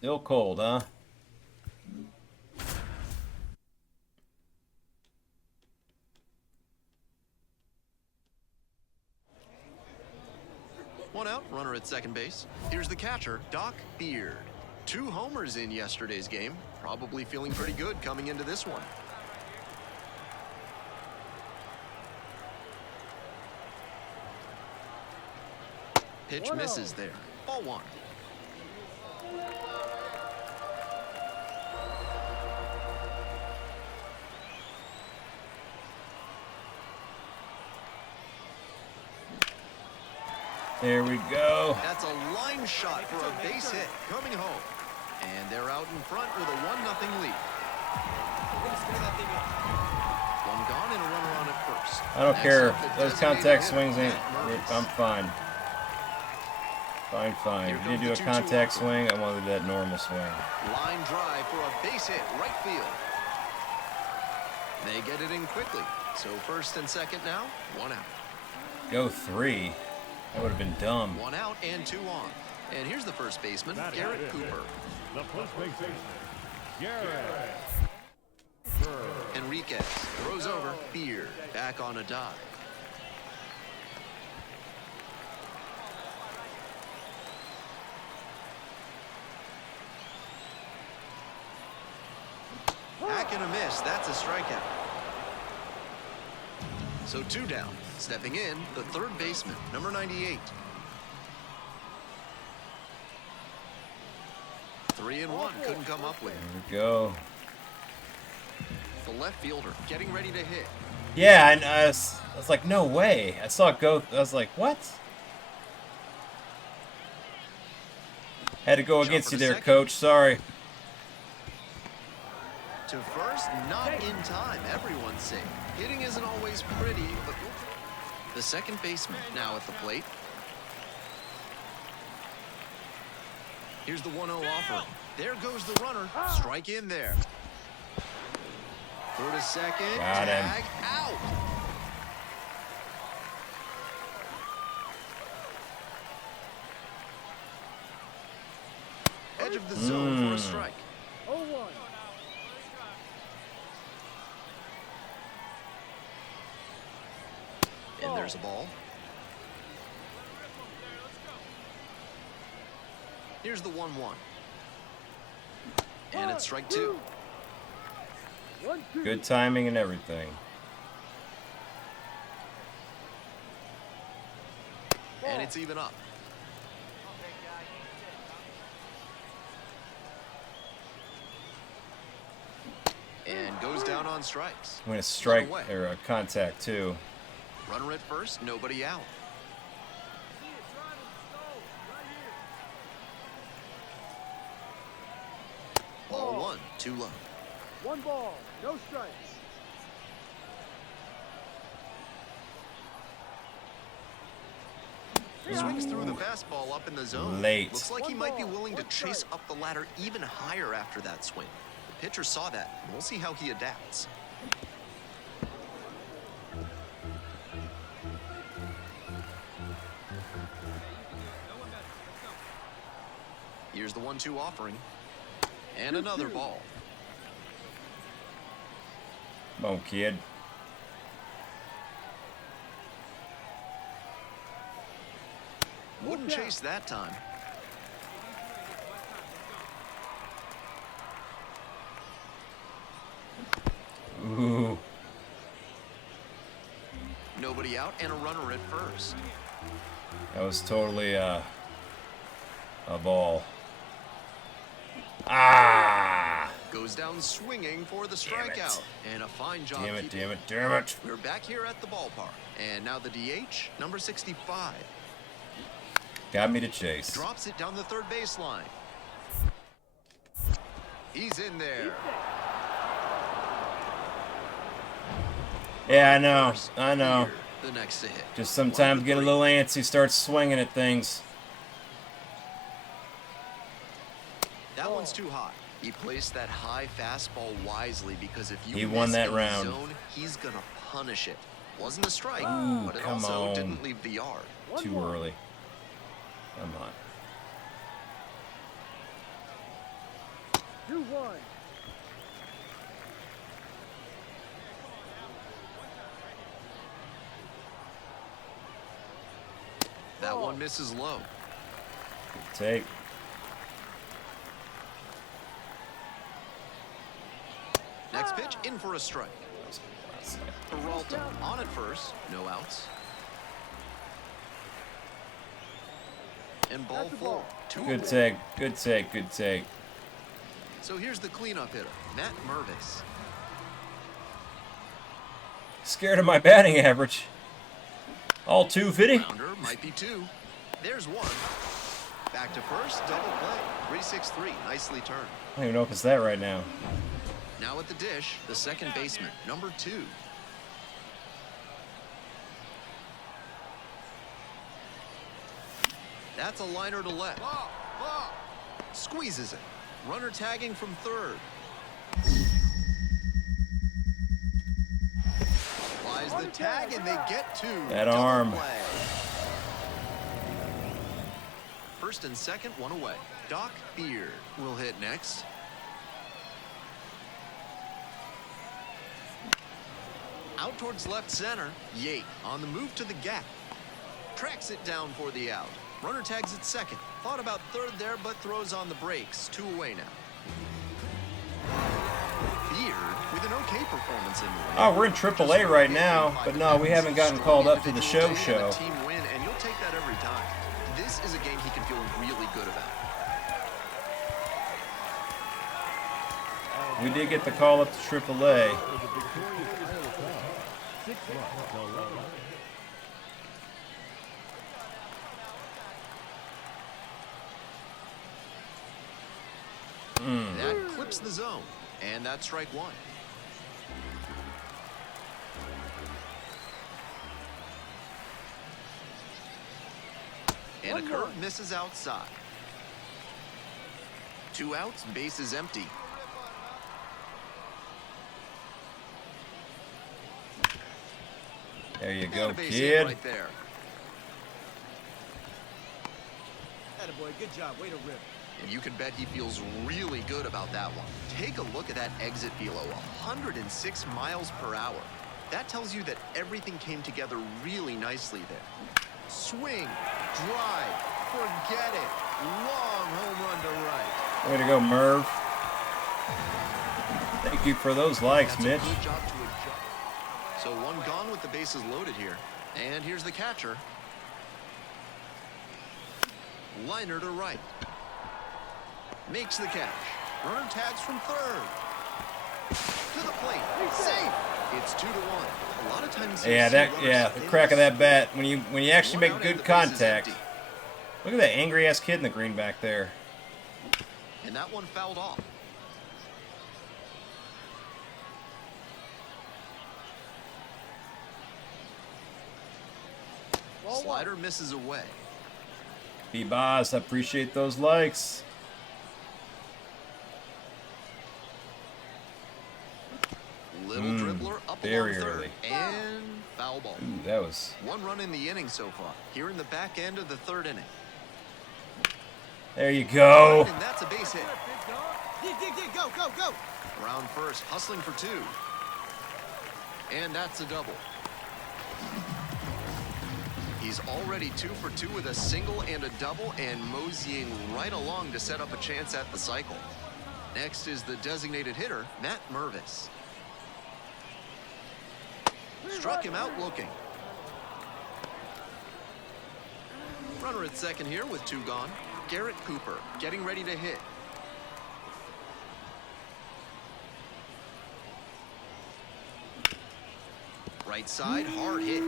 Still cold, huh? One out, runner at second base. Here's the catcher, DrDirtyBeard. 2 homers in yesterday's game. Probably feeling pretty good coming into this one. Pitch misses there. Ball 1. There we go. That's a line shot for a base hit coming home. And they're out in front with a 1-0 lead. One gone and a runner on at first. I don't care. Those contact swings ain't. I'm fine. Fine. If you do a contact swing, I want to do that normal swing. Line drive for a base hit right field. They get it in quickly. So first and second now, 1 out. Go 3. That would have been dumb. 1 out and 2 on. And here's the first baseman, Garrett Cooper. The first base baseman, Garrett. Enriquez throws over. Beard back on a dive. Back and a miss. That's a strikeout. So 2 down. Stepping in, the third baseman, number 98. 3-1. Couldn't come up with it. There we go. The left fielder getting ready to hit. Yeah, and I was like, no way. I saw it go. I was like, what? Had to go against you there, coach. Sorry. To first, not in time. Everyone's safe. Hitting isn't always pretty, but the second baseman now at the plate. Here's the 1-0 offer. There goes the runner. Strike in there. Throw to second. Got him. Tag out. Edge of the zone for a strike. 0-1. And there's a ball. Here's the 1-1. And it's strike 2. Good timing and everything. And it's even up. And goes down on strikes. I'm going to strike or a contact too. Runner at first, nobody out. Ball 1, too low. 1 ball, no strikes. Swings through the fastball up in the zone. Late. Looks like he might be willing to chase up the ladder even higher after that swing. The pitcher saw that, and we'll see how he adapts. Here's the 1-2 offering. And another ball. Come on, kid. Wouldn't chase that time. Ooh. Nobody out and a runner at first. That was totally a ball. Ah! Goes down swinging for the strikeout. And a fine job. Damn it. We're back here at the ballpark. And now the DH, number 65. Got me to chase. Drops it down the third baseline. He's in there. Yeah, I know. The next to hit. Just sometimes get a little antsy, start swinging at things. That one's too hot. He placed that high fastball wisely because if you He won miss that in the round. zone, he's gonna punish it. Wasn't a strike, Ooh, but it come also on. didn't leave the yard. Too early. Come on. 2-1. That one misses low. Good take. Next pitch, in for a strike. Peralta on at first, no outs. And ball four. Good take. Good take. Good take. So here's the cleanup hitter, Matt Mervis. Scared of my batting average. All 250. Rounder might be two. There's one. Back to first, double play. 3-6-3, nicely turned. I don't even know if it's that right now. Now at the dish, the second baseman, number 2. That's a liner to left. Squeezes it. Runner tagging from third. Flies the tag and they get 2. That Double arm. play. First and second, one away. DrDirtyBeard will hit next. Out towards left center. Yate on the move to the gap. Tracks it down for the out. Runner tags at second. Thought about third there, but throws on the brakes. 2 away now. Beard with an okay performance in the win. Oh, we're in AAA right now, but no, we haven't gotten called up to the show. Team win, and you'll take that every time. This is a game he can feel really good about. We did get the call up to AAA. That clips the zone, and that's strike 1. And a curve misses outside. 2 outs, base is empty. There you And go, a base hit kid. right there. Attaboy, good job. Way to rip. And you can bet he feels really good about that one. Take a look at that exit velo, 106 miles per hour. That tells you that everything came together really nicely there. Swing, drive, forget it. Long home run to right. Way to go, Merv. Thank you for those likes, That's Mitch. a good job to adjust. So 1 gone with the bases loaded here. And here's the catcher. Liner to right. Makes the catch. Runner tags from third. To the plate. Safe. It's 2-1. A lot of times. The crack of that bat when you actually make good contact. Look at that angry ass kid in the green back there. And that one fouled off. Slider misses away. B-Boss, I appreciate those likes. Little dribbler up very along third. early. And foul ball. Ooh, that was... 1 run in the inning so far. Here in the back end of the 3rd inning. There you go. And that's a base hit. Go. Around first, hustling for 2. And that's a double. He's already 2 for 2 with a single and a double, and moseying right along to set up a chance at the cycle. Next is the designated hitter, Matt Mervis. Struck him out looking. Runner at second here with 2 gone. Garrett Cooper getting ready to hit. Right side, hard hit.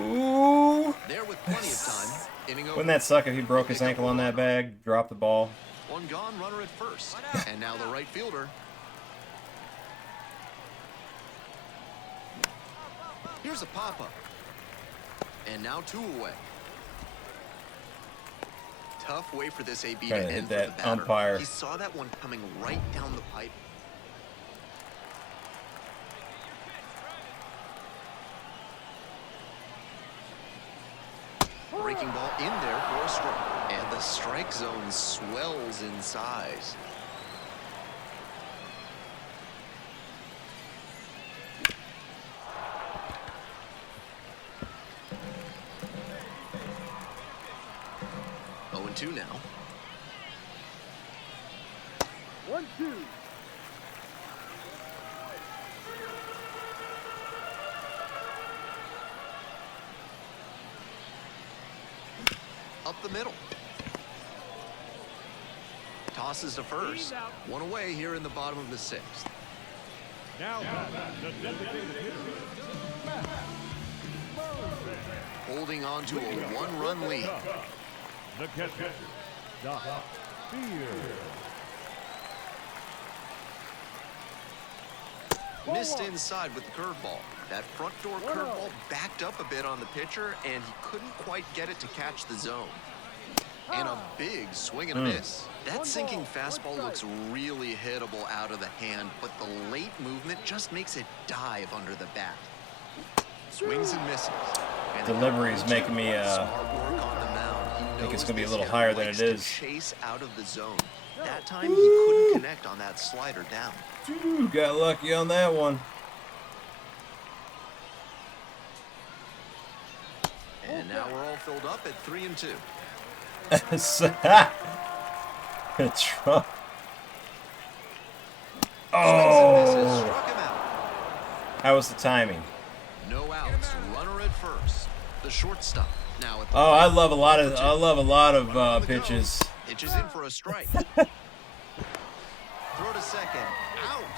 Ooh. There with plenty of time. Inning over. Wouldn't that suck if he broke his ankle on that bag, dropped the ball? 1 gone, runner at first. And now the right fielder. Here's a pop-up. And now 2 away. Tough way for this AB to Trying to end hit for the that batter. umpire. He saw that one coming right down the pipe. Breaking ball in there for a strike. And the strike zone swells in size. 1-2 now. 1-2. Up the middle. Tosses to first. One away here in the bottom of the sixth. Now, the designated hitter. Holding on to a one-run lead. The catcher, DrDirtyBeard. Missed inside with the curveball. That front door curveball backed up a bit on the pitcher, and he couldn't quite get it to catch the zone. And a big swing and a miss. That sinking fastball looks really hittable out of the hand, but the late movement just makes it dive under the bat. Swings and misses. And Delivery is making me smart work on the mound. He think it's knows gonna be a this little hitter higher than likes it to is. chase out of the zone. That time he couldn't connect on that slider down. Ooh, got lucky on that one. And now we're all filled up at 3-2. Trump. Oh! Oh, Struck him out. how was the timing? No outs. Runner at first. The shortstop. Now at the Oh, I plate. love a lot of Runner on the go. pitches. Pitches in for a strike. Throw to second. Out.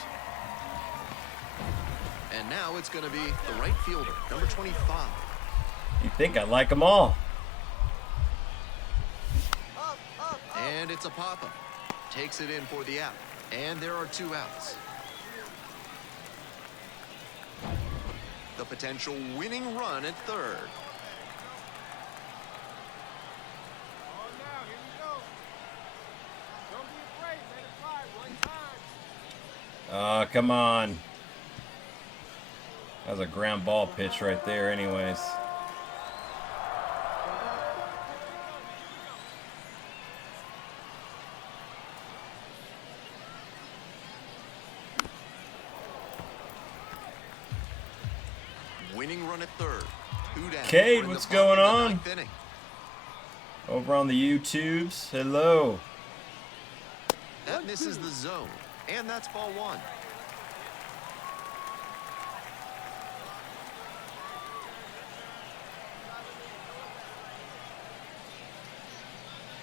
And now it's going to be the right fielder, number 25. You think I like them all? And it's a pop-up. Takes it in for the out. And there are 2 outs. The potential winning run at third. Oh, now, here we go. Don't be afraid. Let it fly one time. Oh, come on. That was a ground ball pitch right there anyways. Winning run at third. 2 down. Cade, We're in the what's bottom going of the on? 9th inning. Over on the YouTubes, hello. That misses the zone. And that's ball 1.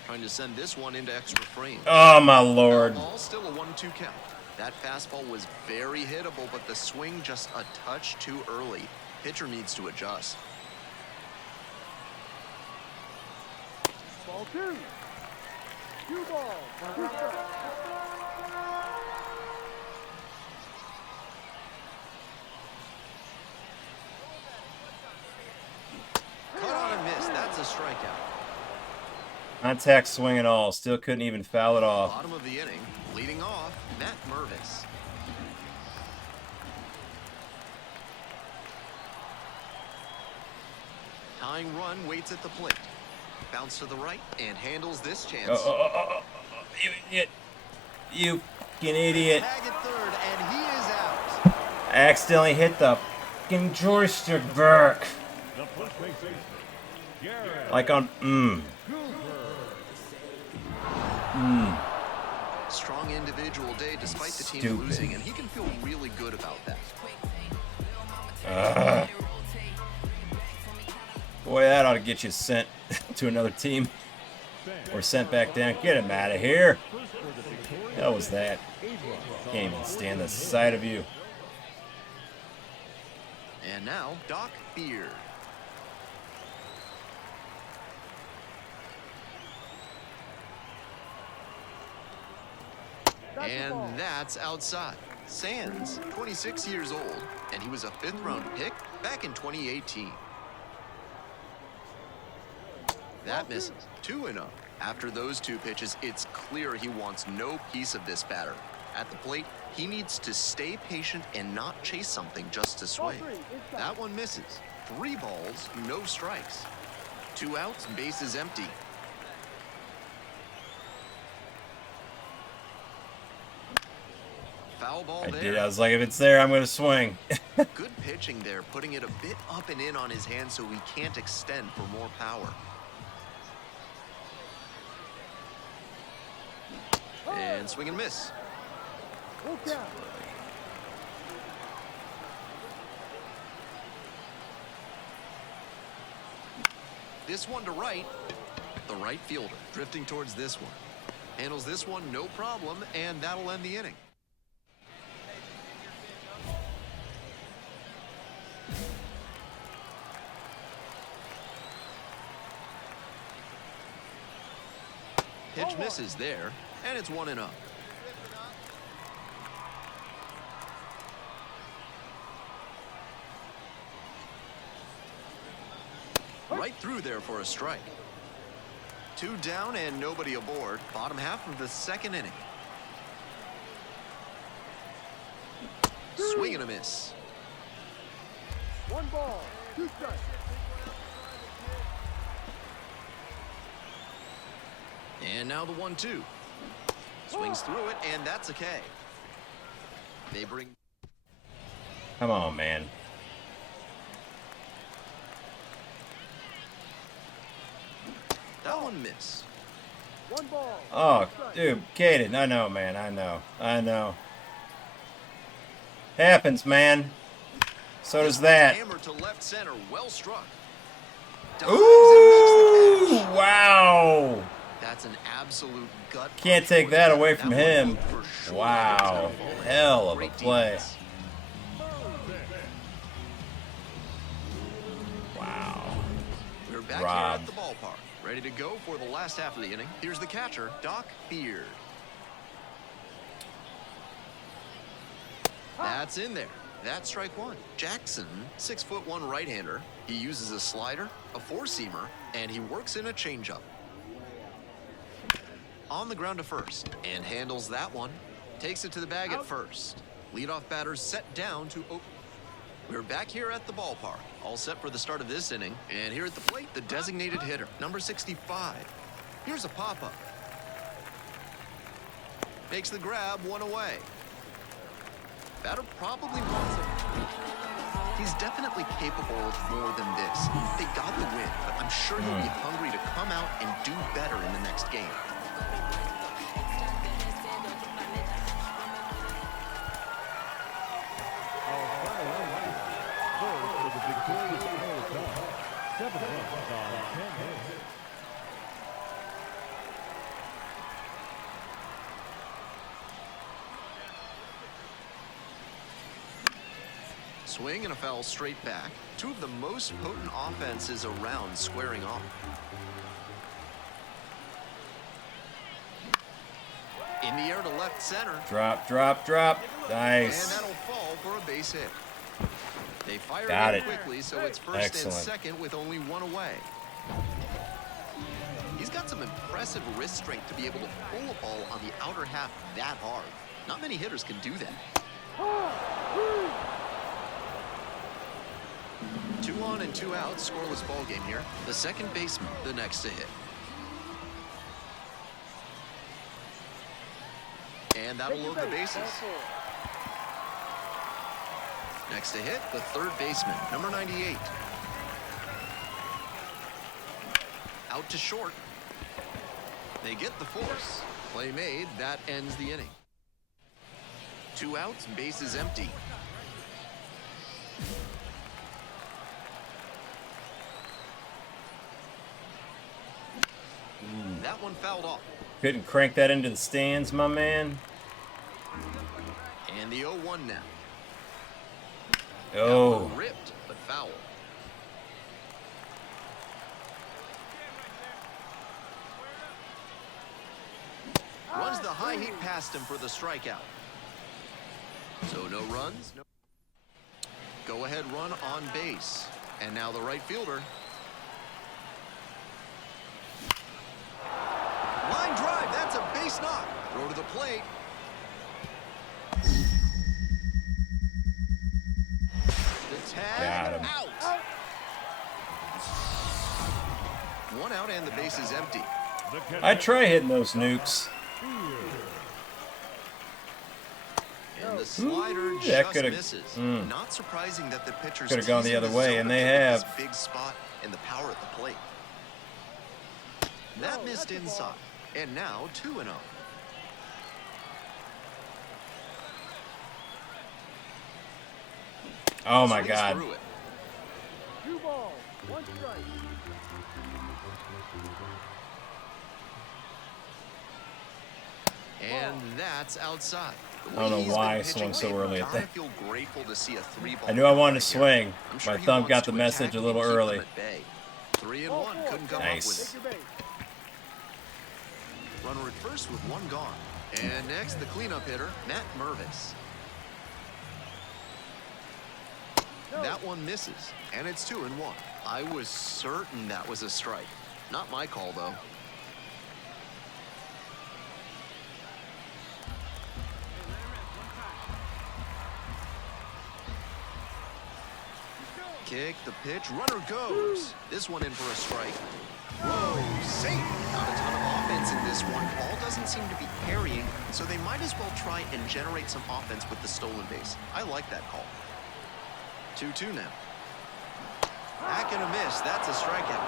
Trying to send this one into extra frames. Oh my lord. Ball, still a 1-2 count. That fastball was very hittable, but the swing just a touch too early. Pitcher needs to adjust. Ball 2. 2 balls. 2 strikes. Cut on a miss. That's a strikeout. Contact swing and all. Still couldn't even foul it off. Bottom of the inning. Leading off, Matt Mervis. Tying run waits at the plate. Bounce to the right and handles this chance. You idiot. You fucking idiot. Tag at third, and he is out. I accidentally hit the fucking joystick back. The first base ace, Garrett Like on, Strong individual day despite the team Stupid. losing, and he can feel really good about that. Boy, that ought to get you sent to another team. Or sent back down. Get him out of here. Hell was that? Can't even stand the sight of you. And now, Doc Beard. And that's outside. Sands, 26 years old, and he was a 5th-round pick back in 2018. That misses. 2-0. After those 2 pitches, it's clear he wants no piece of this batter. At the plate, he needs to stay patient and not chase something just to swing. That one misses. 3 balls, no strikes. 2 outs, bases empty. Foul ball there. I was like, if it's there, I'm going to swing. Good pitching there, putting it a bit up and in on his hand so he can't extend for more power. And swing and miss. Look out. This one to right. The right fielder drifting towards this one. Handles this one no problem, and that'll end the inning. Pitch misses there, and it's 1-0. Right through there for a strike. 2 down and nobody aboard. Bottom half of the second inning. Swing and a miss. 1 ball, 2 strikes. And now the 1-2. Swings through it, and that's a K. They bring... Come on, man. That one missed. 1 ball. Oh, dude, Caden, I know, man, I know. Happens, So does that. Hammer to left center, well struck. Ooh, wow. That's an absolute gut. Can't take that away from him. Wow, hell of a play. Wow. We're back here at the ballpark, ready to go for the last half of the inning. Here's the catcher, DrDirtyBeard. That's in there. That's strike 1. Jackson, 6'1" right-hander. He uses a slider, a 4-seamer, and he works in a changeup. On the ground to first, and handles that one. Takes it to the bag at first. Leadoff batter set down to open. We're back here at the ballpark, all set for the start of this inning. And here at the plate, the designated hitter, number 65. Here's a pop-up. Makes the grab, 1 away. Batter probably wants it. He's definitely capable of more than this. They got the win, but I'm sure he'll be hungry to come out and do better in the next game. Swing and a foul straight back. 2 of the most potent offenses around squaring off. In the air to left center. Drop. Nice. And that'll fall for a base hit. They fire Got it it. quickly, so it's first Excellent. and second with only 1 away. He's got some impressive wrist strength to be able to pull a ball on the outer half that hard. Not many hitters can do that. 2 on and 2 out, scoreless ball game here. The second baseman, the next to hit. And that'll load the bases. Next to hit, the third baseman, number 98. Out to short. They get the force. Play made, that ends the inning. 2 outs, bases empty. That one fouled off. Couldn't crank that into the stands, my man. And the 0-1 now. Oh. Ripped, but foul. Runs the high heat past him for the strikeout. So no runs, no. Go ahead run on base. And now the right fielder. Line drive, that's a base knock. Throw to the plate. The tag Got him. out. 1 out and the base is empty. I'd try hitting those nukes. And the slider that just coulda- misses. Not surprising that the pitcher's Coulda gone the teasing other way, zone and they with this have. big spot and the power at the plate. That missed inside. And now 2-0. Oh my Swings God. through it. 2 balls, 1 strike. And that's outside. The I don't way know he's why I been pitching swung so lately, early at gotta that. feel grateful to see a 3-ball. I knew I wanted to right here. swing. I'm sure My he thumb wants got the to message attack a and little keep them early. at bay. 3 and Ball 1 4, couldn't come Nice. up with Take your base. it. Runner at first with 1 gone. And next, the cleanup hitter, Matt Mervis. That one misses, and it's 2 and 1. I was certain that was a strike. Not my call, though. Kick, the pitch, runner goes. This one in for a strike. Whoa, safe. Not a ton of offense in this one. Ball doesn't seem to be carrying, so they might as well try and generate some offense with the stolen base. I like that call. 2-2 now. Back and a miss. That's a strikeout.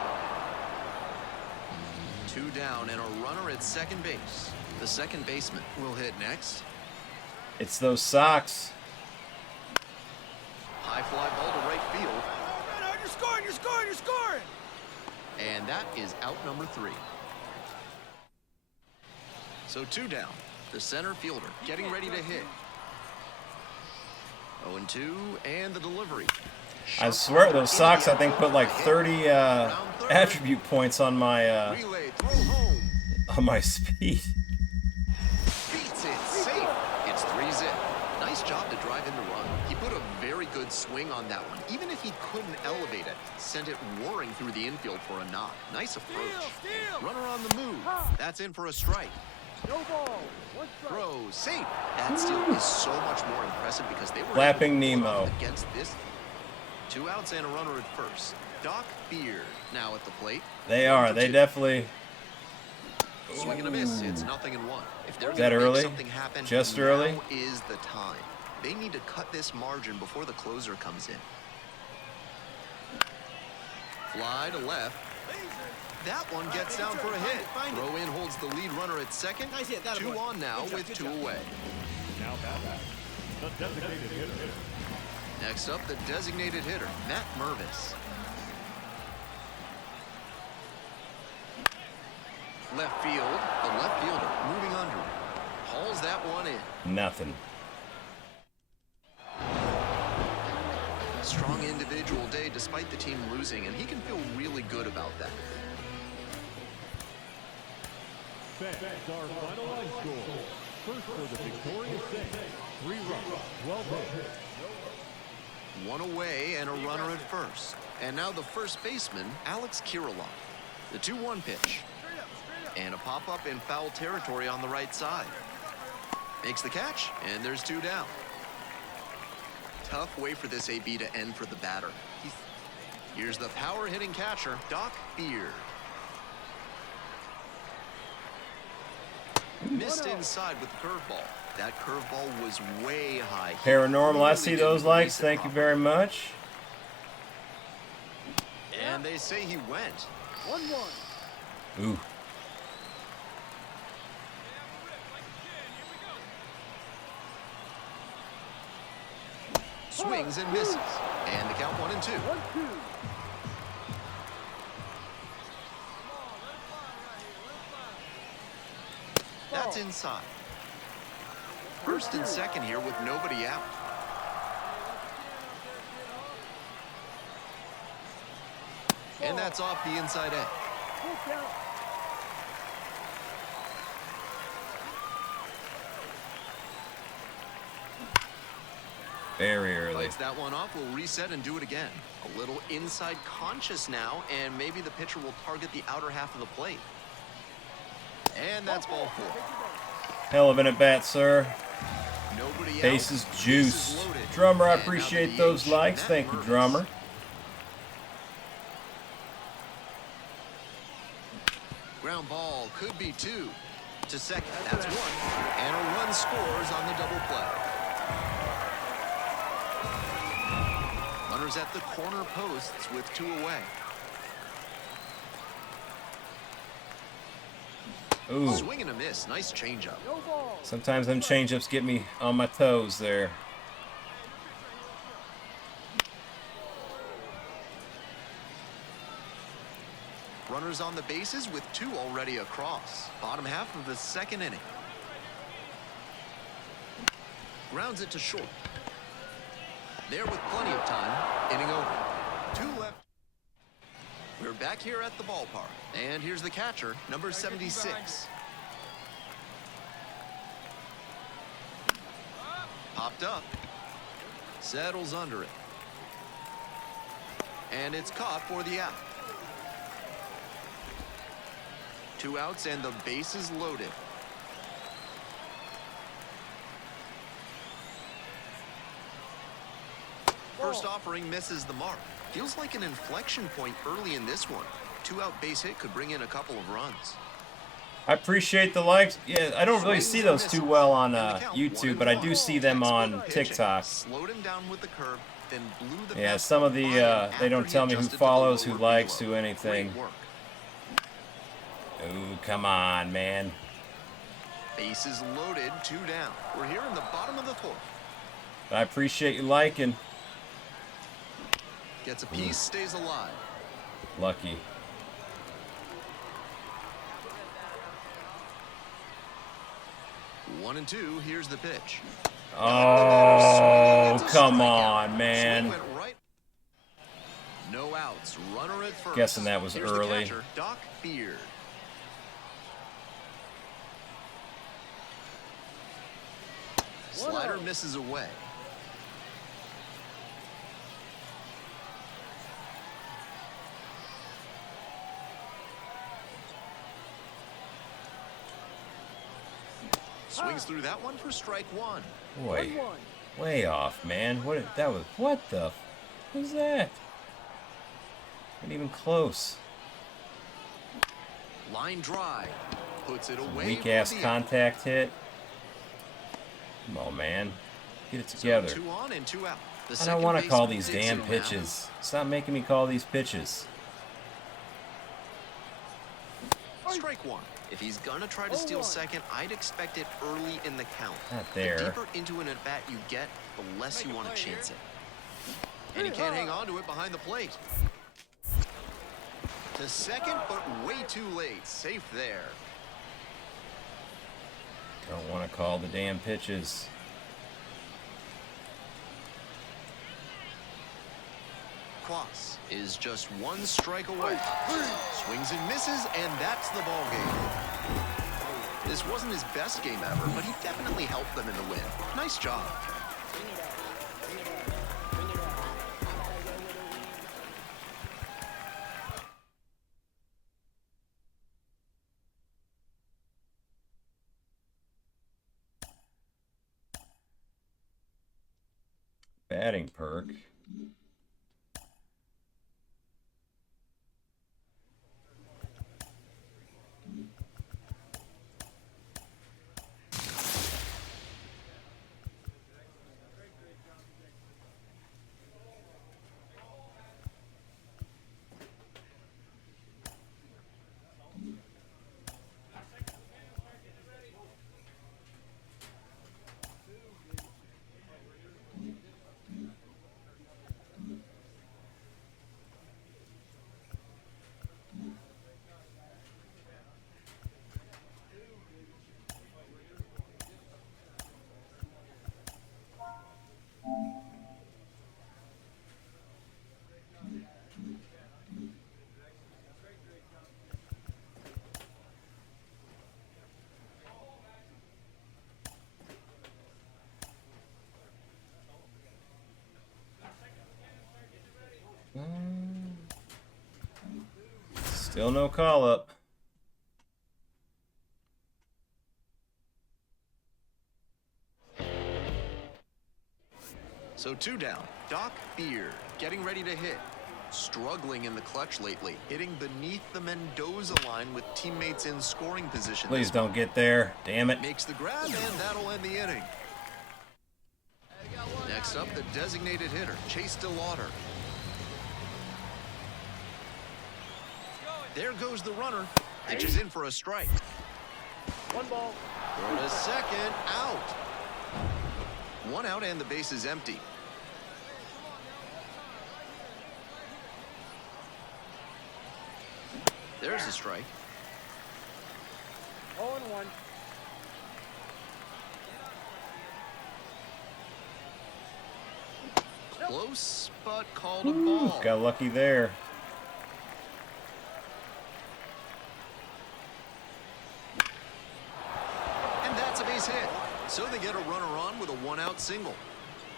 2 down and a runner at second base. The second baseman will hit next. It's those socks. High fly ball to right field. No, you're scoring, you're scoring, you're scoring! And that is out number 3. So 2 down. The center fielder getting ready to hit. 0-2 and the delivery. I swear those socks, I think, put like 30 attribute points on my Relay, throw home. speed. Beats it, safe. It's 3-zip. Nice job to drive in the run. He put a very good swing on that one. Even if he couldn't elevate it, sent it whirring through the infield for a knock. Nice approach. Steal. Runner on the move. That's in for a strike. No ball, 1 strike. Throw, safe. That steal is so much more impressive because they were Flapping able to pull it Nemo. off against this. 2 outs and a runner at first. DrDirtyBeard now at the plate. They are. They definitely. Swing and a miss. It's 0-1. If they're Is that gonna make early? something happen, Just now early? is the time. They need to cut this margin before the closer comes in. Fly to left. That one gets down for a hit. Throw in holds the lead runner at second. 2 on now with 2 away. Now back. The designated hitter. Next up, the designated hitter, Matt Mervis. Left field, the left fielder moving under it. Hauls that one in. Nothing. Strong individual day despite the team losing, and he can feel really good about that. Fans, our final line score. First for the victorious set. 3 runs, 12 hits. 1 away and a runner at first. And now the first baseman, Alex Kirilloff. The 2-1 pitch. And a pop-up in foul territory on the right side. Makes the catch, and there's 2 down. Tough way for this AB to end for the batter. Here's the power-hitting catcher, DrDirtyBeard. Missed inside with the curveball. That curveball was way high. Paranormal, I see Really those didn't likes. release it Thank you properly. very much. And they say he went. 1-1. Ooh. Swings and misses. And the count 1-2. 1-2. That's inside. First and second here with nobody out. And that's off the inside edge. Full count. Very early. Lights that one off. We'll reset and do it again. A little inside conscious now, and maybe the pitcher will target the outer half of the plate. And that's ball 4. Hell of an at bat, sir. Nobody out. Bases Bases juiced. loaded. Drummer, I And now to appreciate the those DH, likes. Matt Thank you, Mervis. drummer. Ground ball could be 2. To second, that's 1. And a run scores on the double play. Runners at the corner posts with 2 away. Ooh. Swing and a miss. Nice changeup. No ball. Sometimes them changeups get me on my toes there. Runners on the bases with 2 already across. Bottom half of the second inning. Grounds it to short. There with plenty of time. Inning over. 2 left. We're back here at the ballpark. And here's the catcher, number 76. Popped up. Settles under it. And it's caught for the out. 2 outs and the bases loaded. First offering misses the mark. Feels like an inflection point early in this one. 2-out base hit could bring in a couple of runs. I appreciate the likes. Yeah, I don't really see those too well on YouTube, but I do see them on TikTok. Slowed him down with the curve, then blew the Yeah, some of the, they don't tell me who follows, who likes, who anything. Ooh, come on, man. Bases loaded, 2 down. We're here in the bottom of the 4th. I appreciate you liking. Gets a piece, stays alive. Lucky. One and 2, here's the pitch. Oh, come on, man. No outs, runner at first. Guessing that was Here's early. The catcher, DrDirtyBeard. Slider misses away. Swings through that one for strike 1. Boy, way off, man. What the was that? Not even close. Line drive. Puts it away. Weak ass contact hit. Come on, man. Get it together. So 2 on and 2 out. I don't want to call these damn pitches. Stop making me call these pitches. Strike 1. If he's gonna try to steal second, I'd expect it early in the count. Not there. The deeper into an at-bat you get, the less you want to chance it. And he can't hang on to it behind the plate. To second, but way too late. Safe there. Don't want to call the damn pitches. Cross is just 1 strike away. Swings and misses, and that's the ball game. This wasn't his best game ever, but he definitely helped them in the win. Nice job. Batting perk. Still no call up. So 2 down. DrDirtyBeard getting ready to hit. Struggling in the clutch lately. Hitting beneath the Mendoza line with teammates in scoring position. Please don't get there. Damn it. Makes the grab, and that'll end the inning. Next up, the designated hitter, Chase DeLauder. There goes the runner. Pitches in for a strike. 1 ball. Throw to second, out. 1 out and the base is empty. There's a strike. 0-1. Close, but called a Ooh, ball. got lucky there. And that's a base hit. So they get a runner on with a one-out single.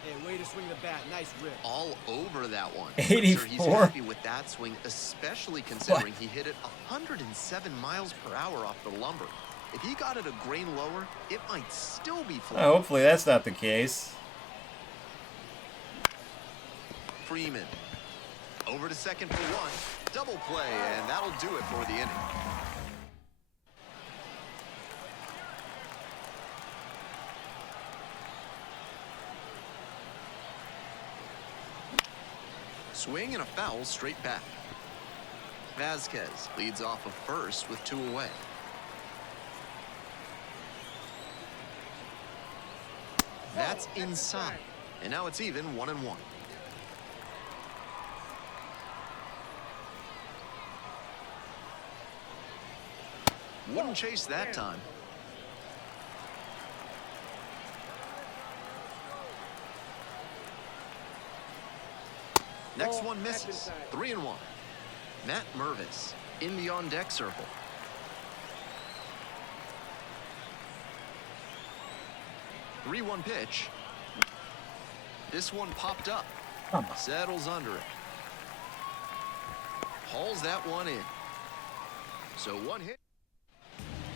Hey, way to swing the bat. Nice rip. All over that one. 84? Sure, he's happy with that swing, especially considering he hit it 107 miles per hour off the lumber. If he got it a grain lower, it might still be flat. Hopefully that's not the case. Freeman. Over to second for one. Double play, and that'll do it for the inning. Swing and a foul straight back. Vasquez leads off of first with 2 away. That's inside. And now it's even 1-1. Wouldn't chase that time. Next one misses. 3-1. Matt Mervis in the on-deck circle. Three-one pitch. This one popped up. Settles under it. Hauls that one in. So one hit.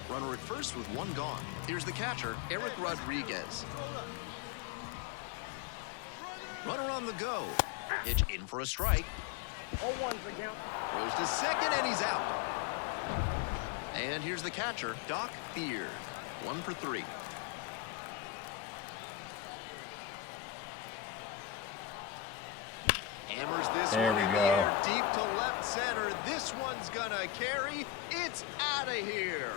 Runner at first with one gone. Here's the catcher, Eric Rodriguez. Runner on the go. Pitch in for a strike. 0-1 for count. Throws to second and he's out. And here's the catcher, DrDirtyBeard. 1 for 3. Hammers this There one we in go. the air, deep to left center. This one's gonna carry. It's out of here.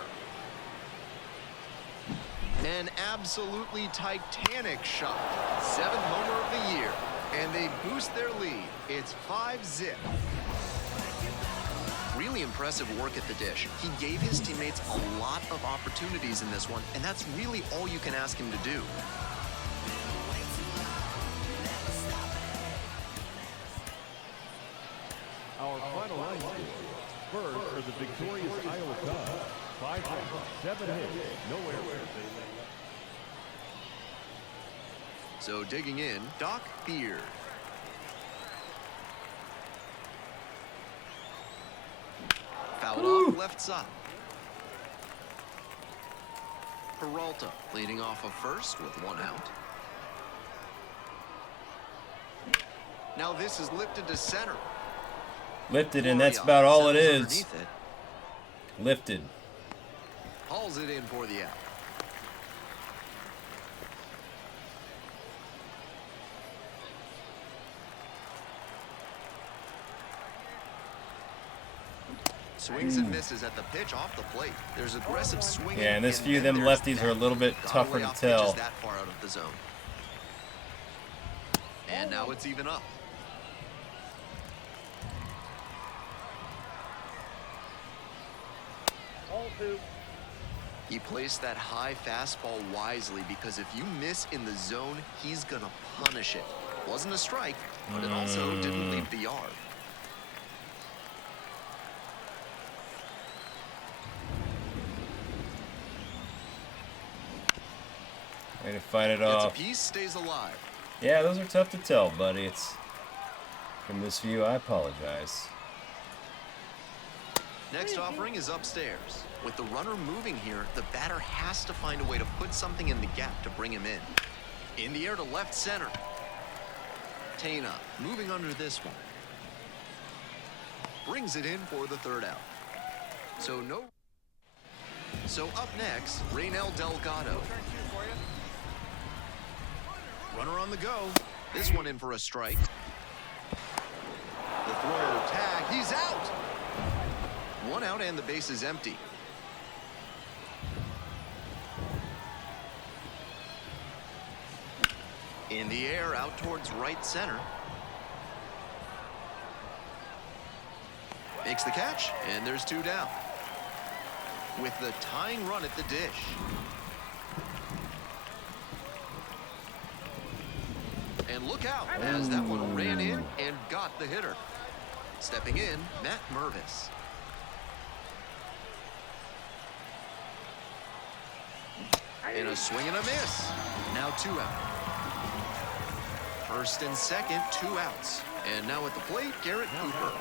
An absolutely titanic shot. 7th homer of the year. And they boost their lead. It's 5-zip. Really impressive work at the dish. He gave his teammates a lot of opportunities in this one, and that's really all you can ask him to do. Our final line score. First for the victorious Iowa Cubs. 5 runs, 7 hits, no errors. So digging in, DrDirtyBeard. Fouled off left side. Peralta leading off of first with 1 out. Now this is lifted to center. Lifted, and that's about all it Settles is. underneath it. Lifted. Hauls it in for the out. Swings and misses at the pitch off the plate. There's aggressive swinging. Yeah, and this and view, then them there's lefties that. are a little bit Got tougher away to off tell. pitches that far out of the zone. And now it's even up. All 2. He placed that high fastball wisely because if you miss in the zone, he's gonna punish it. Wasn't a strike, but it also didn't leave the yard. Way to fight it Gets a off. piece, stays alive. Yeah, those are tough to tell, buddy. It's from this view. I apologize. Next offering is upstairs. With the runner moving here, the batter has to find a way to put something in the gap to bring him in. In the air to left center. Tana moving under this one. Brings it in for the 3rd out. So up next, Raynel Delgado. Runner on the go. This one in for a strike. The throw, tag, he's out. 1 out and the base is empty. In the air, out towards right center. Makes the catch, and there's 2 down. With the tying run at the dish. And look out, as that one ran in and got the hitter. Stepping in, Matt Mervis. And a swing and a miss. Now 2 out. First and second, 2 outs. And now at the plate, Garrett Cooper.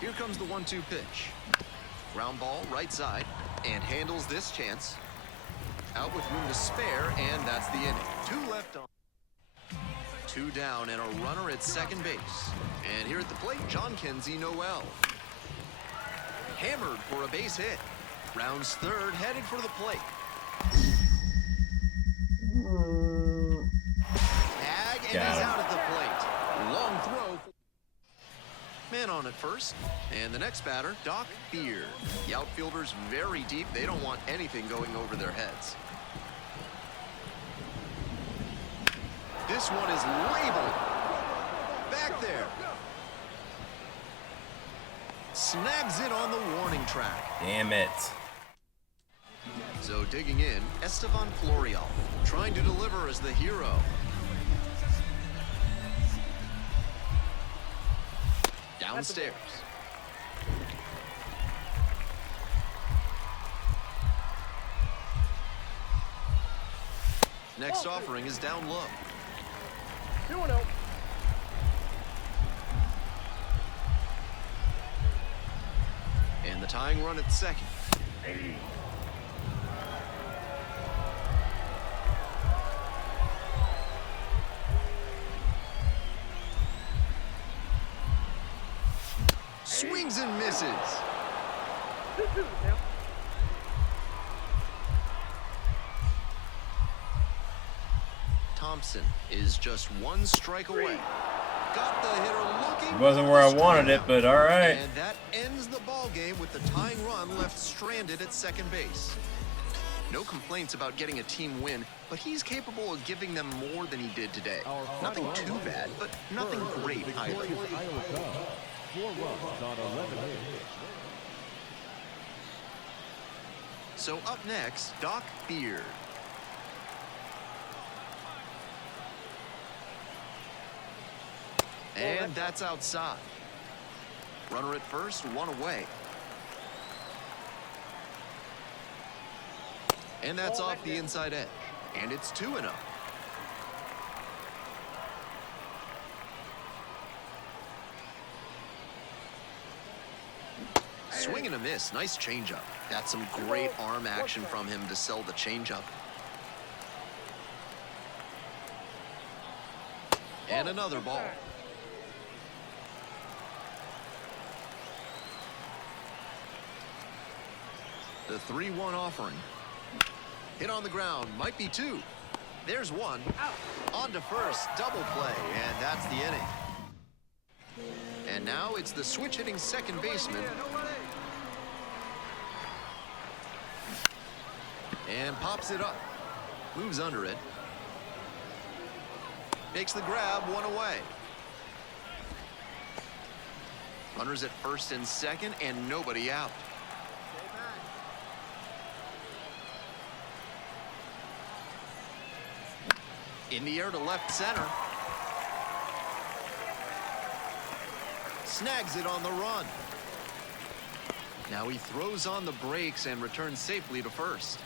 Here comes the 1-2 pitch. Ground ball, right side, and handles this chance. Out with room to spare, and that's the inning. 2 left on. 2 down and a runner at second base. And here at the plate, John Kenzie Noel. Hammered for a base hit. Rounds third, headed for the plate. Tag, and he's out at the plate. Long throw. Man on at first. And the next batter, DrDirtyBeard. The outfielder's very deep. They don't want anything going over their heads. This one is labeled. Back there. Snags it on the warning track. Damn it. So digging in, Estevan Florial, trying to deliver as the hero. Downstairs. Next offering is down low. 2-0. And the tying run at second. Swings and misses. 2-2 now. Thompson is just 1 strike away. Got the hitter looking. Wasn't where I wanted it, but all right. And that ends the ball game with the tying run left stranded at second base. No complaints about getting a team win, but he's capable of giving them more than he did today. Nothing too bad, but nothing great either. 4 runs on 11 hits. So up next, DrDirtyBeard. And that's outside. Runner at first, 1 away. And that's off the inside edge. And it's 2-0. Swing and a miss. Nice changeup. That's some great arm action from him to sell the changeup. And another ball. The 3-1 offering. Hit on the ground. Might be 2. There's 1. On to first. Double play. And that's the inning. And now it's the switch-hitting second baseman. And pops it up. Moves under it. Makes the grab, 1 away. Runners at first and second, and nobody out. In the air to left center. Snags it on the run. Now he throws on the brakes and returns safely to first.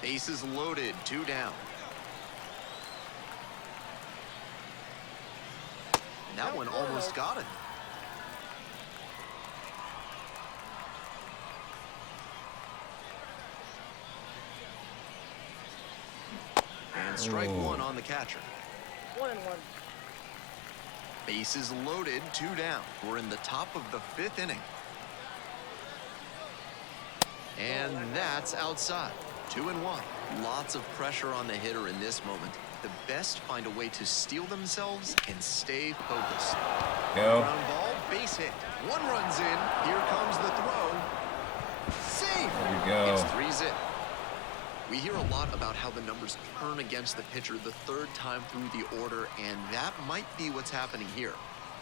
Bases loaded, 2 down. That one almost got it. And strike 1 on the catcher. 1-1. Bases loaded, 2 down. We're in the top of the 5th inning. And that's outside. 2-1. Lots of pressure on the hitter in this moment. The best find a way to steel themselves and stay focused. Go. Ground ball, base hit. 1 runs in. Here comes the throw. Safe. There we go. It's 3-zip. We hear a lot about how the numbers turn against the pitcher the third time through the order, and that might be what's happening here.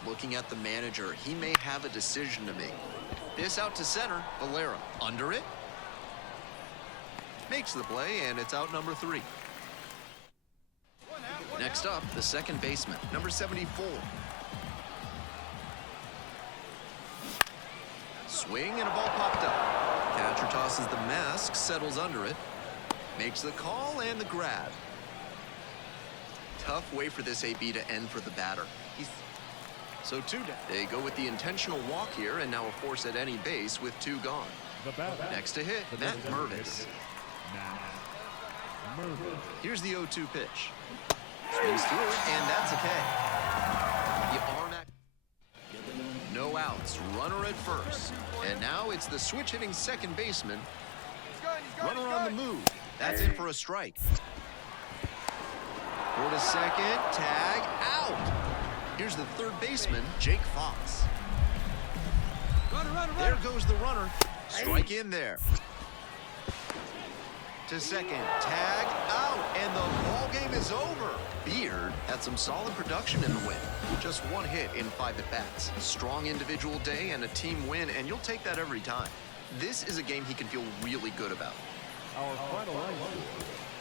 Looking at the manager, he may have a decision to make. This out to center, Valera under it. Makes the play, and it's out number 3. Next up, the second baseman, number 74. Swing and a ball popped up. Catcher tosses the mask, settles under it. Makes the call and the grab. Tough way for this AB to end for the batter. So 2 down. They go with the intentional walk here, and now a force at any base with 2 gone. Next to hit, Matt Mervis. Here's the 0-2 pitch. Swings through it, and that's a K. The arm act. No outs, runner at first. And now it's the switch-hitting second baseman. Runner on the move. That's in for a strike. Throw to second, tag, out. Here's the third baseman, Jake Fox. There goes the runner. Strike in there. To second, tag, out, and the ball game is over. Beard had some solid production in the win. Just 1 hit in 5 at-bats. Strong individual day and a team win, and you'll take that every time. This is a game he can feel really good about. Our final line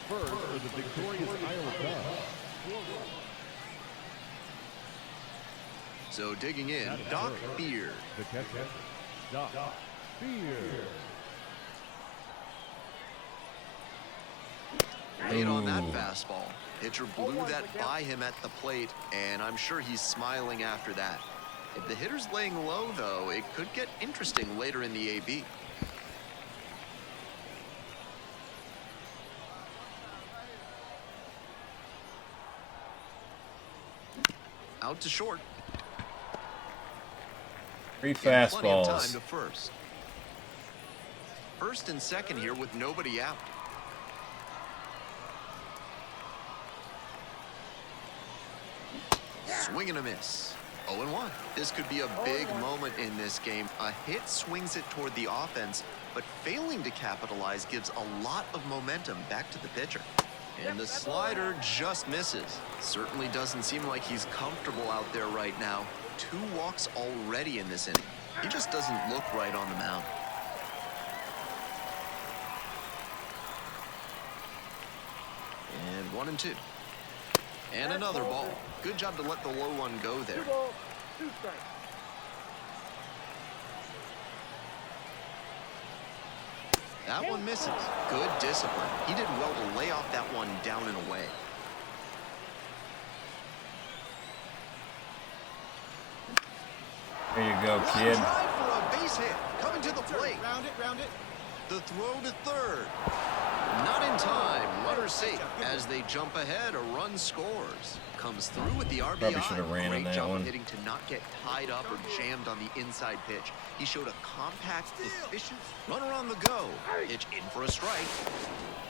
score. First for the victorious Iowa Cubs. So digging in, Doc Beard. The catcher, Doc Beard. Late on that fastball. Pitcher blew that by him at the plate, and I'm sure he's smiling after that. If the hitter's laying low, though, it could get interesting later in the AB. Out to short. 3 Plenty of time fastballs. to first. First and second here with nobody out. Swing and a miss. 0-1. This could be a big moment in this game. A hit swings it toward the offense, but failing to capitalize gives a lot of momentum back to the pitcher. And the slider just misses. Certainly doesn't seem like he's comfortable out there right now. 2 walks already in this inning. He just doesn't look right on the mound. And 1 and 2. And another ball. Good job to let the low one go there. 2 balls, 2 strikes. That one misses. Good discipline. He did well to lay off that one down and away. There you go, kid. Drive for a base hit. Coming to the plate. Round it, round it. The throw to third. Not in time. Runner safe. As they jump ahead, a run scores. Comes through with the RBI. Probably should have ran on Great that job one. of hitting to not get tied up or jammed on the inside pitch. He showed a compact, efficient runner on the go. Pitch in for a strike.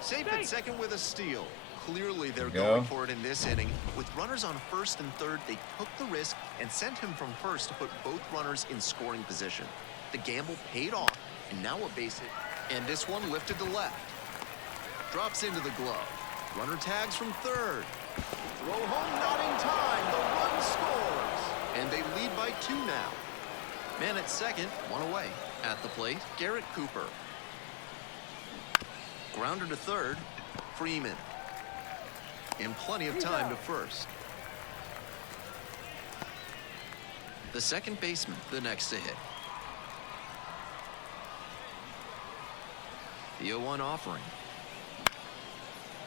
Safe at second with a steal. Clearly, they're going for it in this inning. With runners on first and third, they took the risk and sent him from first to put both runners in scoring position. The gamble paid off, and now a base hit. And this one lifted to left. Drops into the glove. Runner tags from third. Throw home, not in time. The run scores. And they lead by 2 now. Man at second, 1 away. At the plate, Garrett Cooper. Grounder to third, Freeman. And plenty of time to first. The second baseman, the next to hit. The 0-1 offering.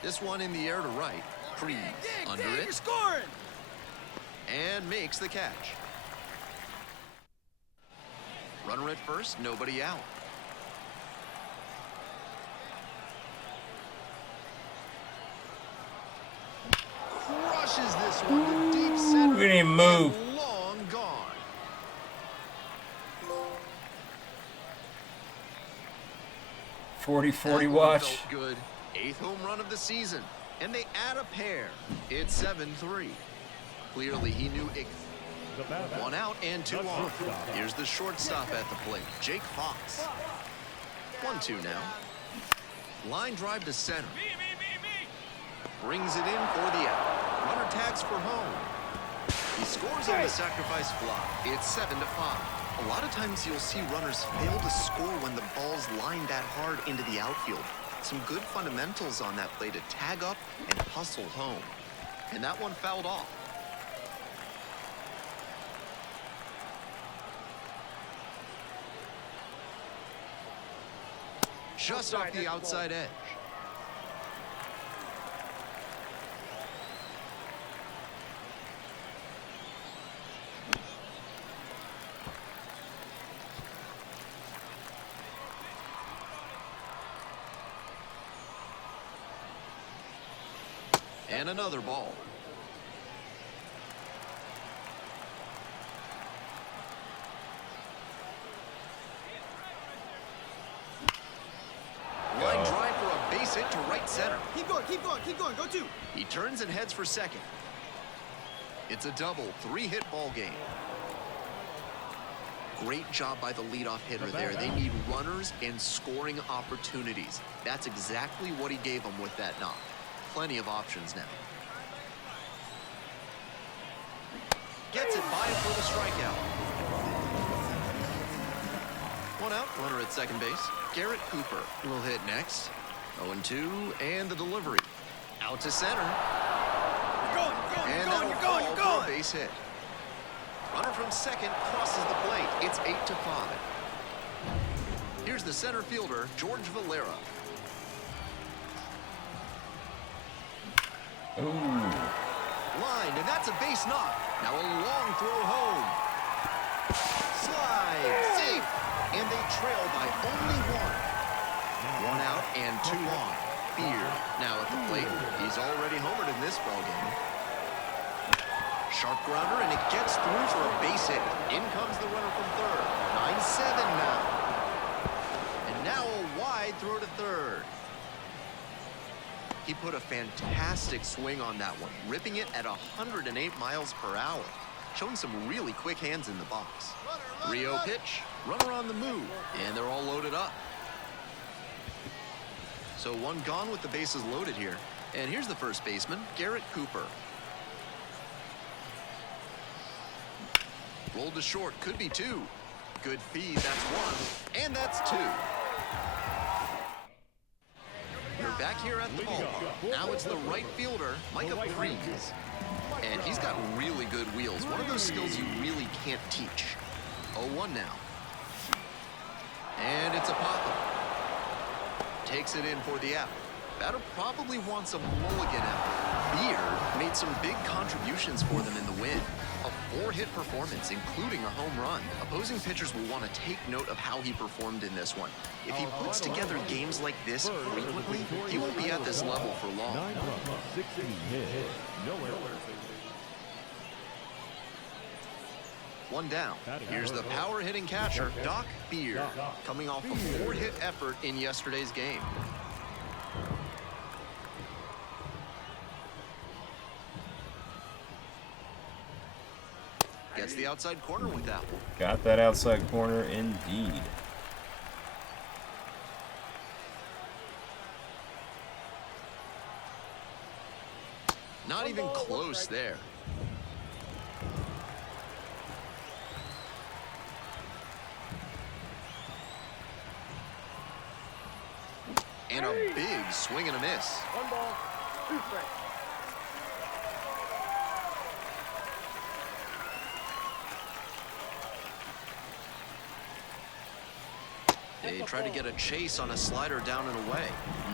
This one in the air to right. Creed under it. Scoring. And makes the catch. Runner at first, nobody out. Crushes this one to deep center. We didn't even move. And long gone. That 40-40 one watch. felt good. 8th home run of the season. And they add a pair. It's 7-3. Clearly he knew it. 1 out and 2 on. Here's the shortstop at the plate, Jake Fox. 1-2 now. Line drive to center. Brings it in for the out. Runner tags for home. He scores on the sacrifice fly. It's 7-5. A lot of times you'll see runners fail to score when the ball's lined that hard into the outfield. Some good fundamentals on that play to tag up and hustle home. And that one fouled off. Just off the outside edge. And another ball. Line drive for a base hit to right center. Keep going, keep going, keep going. Go two. He turns and heads for second. It's a double, 3-hit ball game. Great job by the leadoff hitter there. They need runners and scoring opportunities. That's exactly what he gave them with that knock. Plenty of options now. Gets it by for the strikeout. One out, runner at second base. Garrett Cooper will hit next. 0-2, and the delivery. Out to center. And that'll fall for a base hit. Runner from second crosses the plate. It's 8-5. Here's the center fielder, George Valera. Ooh. Line, and that's a base knock. Now a long throw home. Slide, safe, and they trail by only one. One out and 2 on. Beard now at the plate. He's already homered in this ballgame. Sharp grounder, and it gets through for a base hit. In comes the runner from third. 9-7 now. And now a wide throw to third. He put a fantastic swing on that one, ripping it at 108 miles per hour, showing some really quick hands in the box. Rio pitch, runner on the move, and they're all loaded up. So one gone with the bases loaded here. And here's the first baseman, Garrett Cooper. Rolled to short, could be 2. Good feed, that's 1, and that's 2. We're back here at the ballpark. Now it's the right fielder, Micah Freeze. And he's got really good wheels. One of those skills you really can't teach. 0-1 now. And it's a pop-up. Takes it in for the out. Batter probably wants a mulligan out. Beard made some big contributions for them in the win. A 4-hit performance, including a home run. Opposing pitchers will want to take note of how he performed in this one. If he puts together games like this frequently, he won't be at this level for long. 9 runs, 16 hits, no errors. One down. Here's the power-hitting catcher, Doc Beard, coming off a 4-hit effort in yesterday's game. Gets the outside corner with that one. Got that outside corner indeed. Not even close there. And a big swing and a miss. 1 ball, 2 strikes. They try to get a chase on a slider down and away.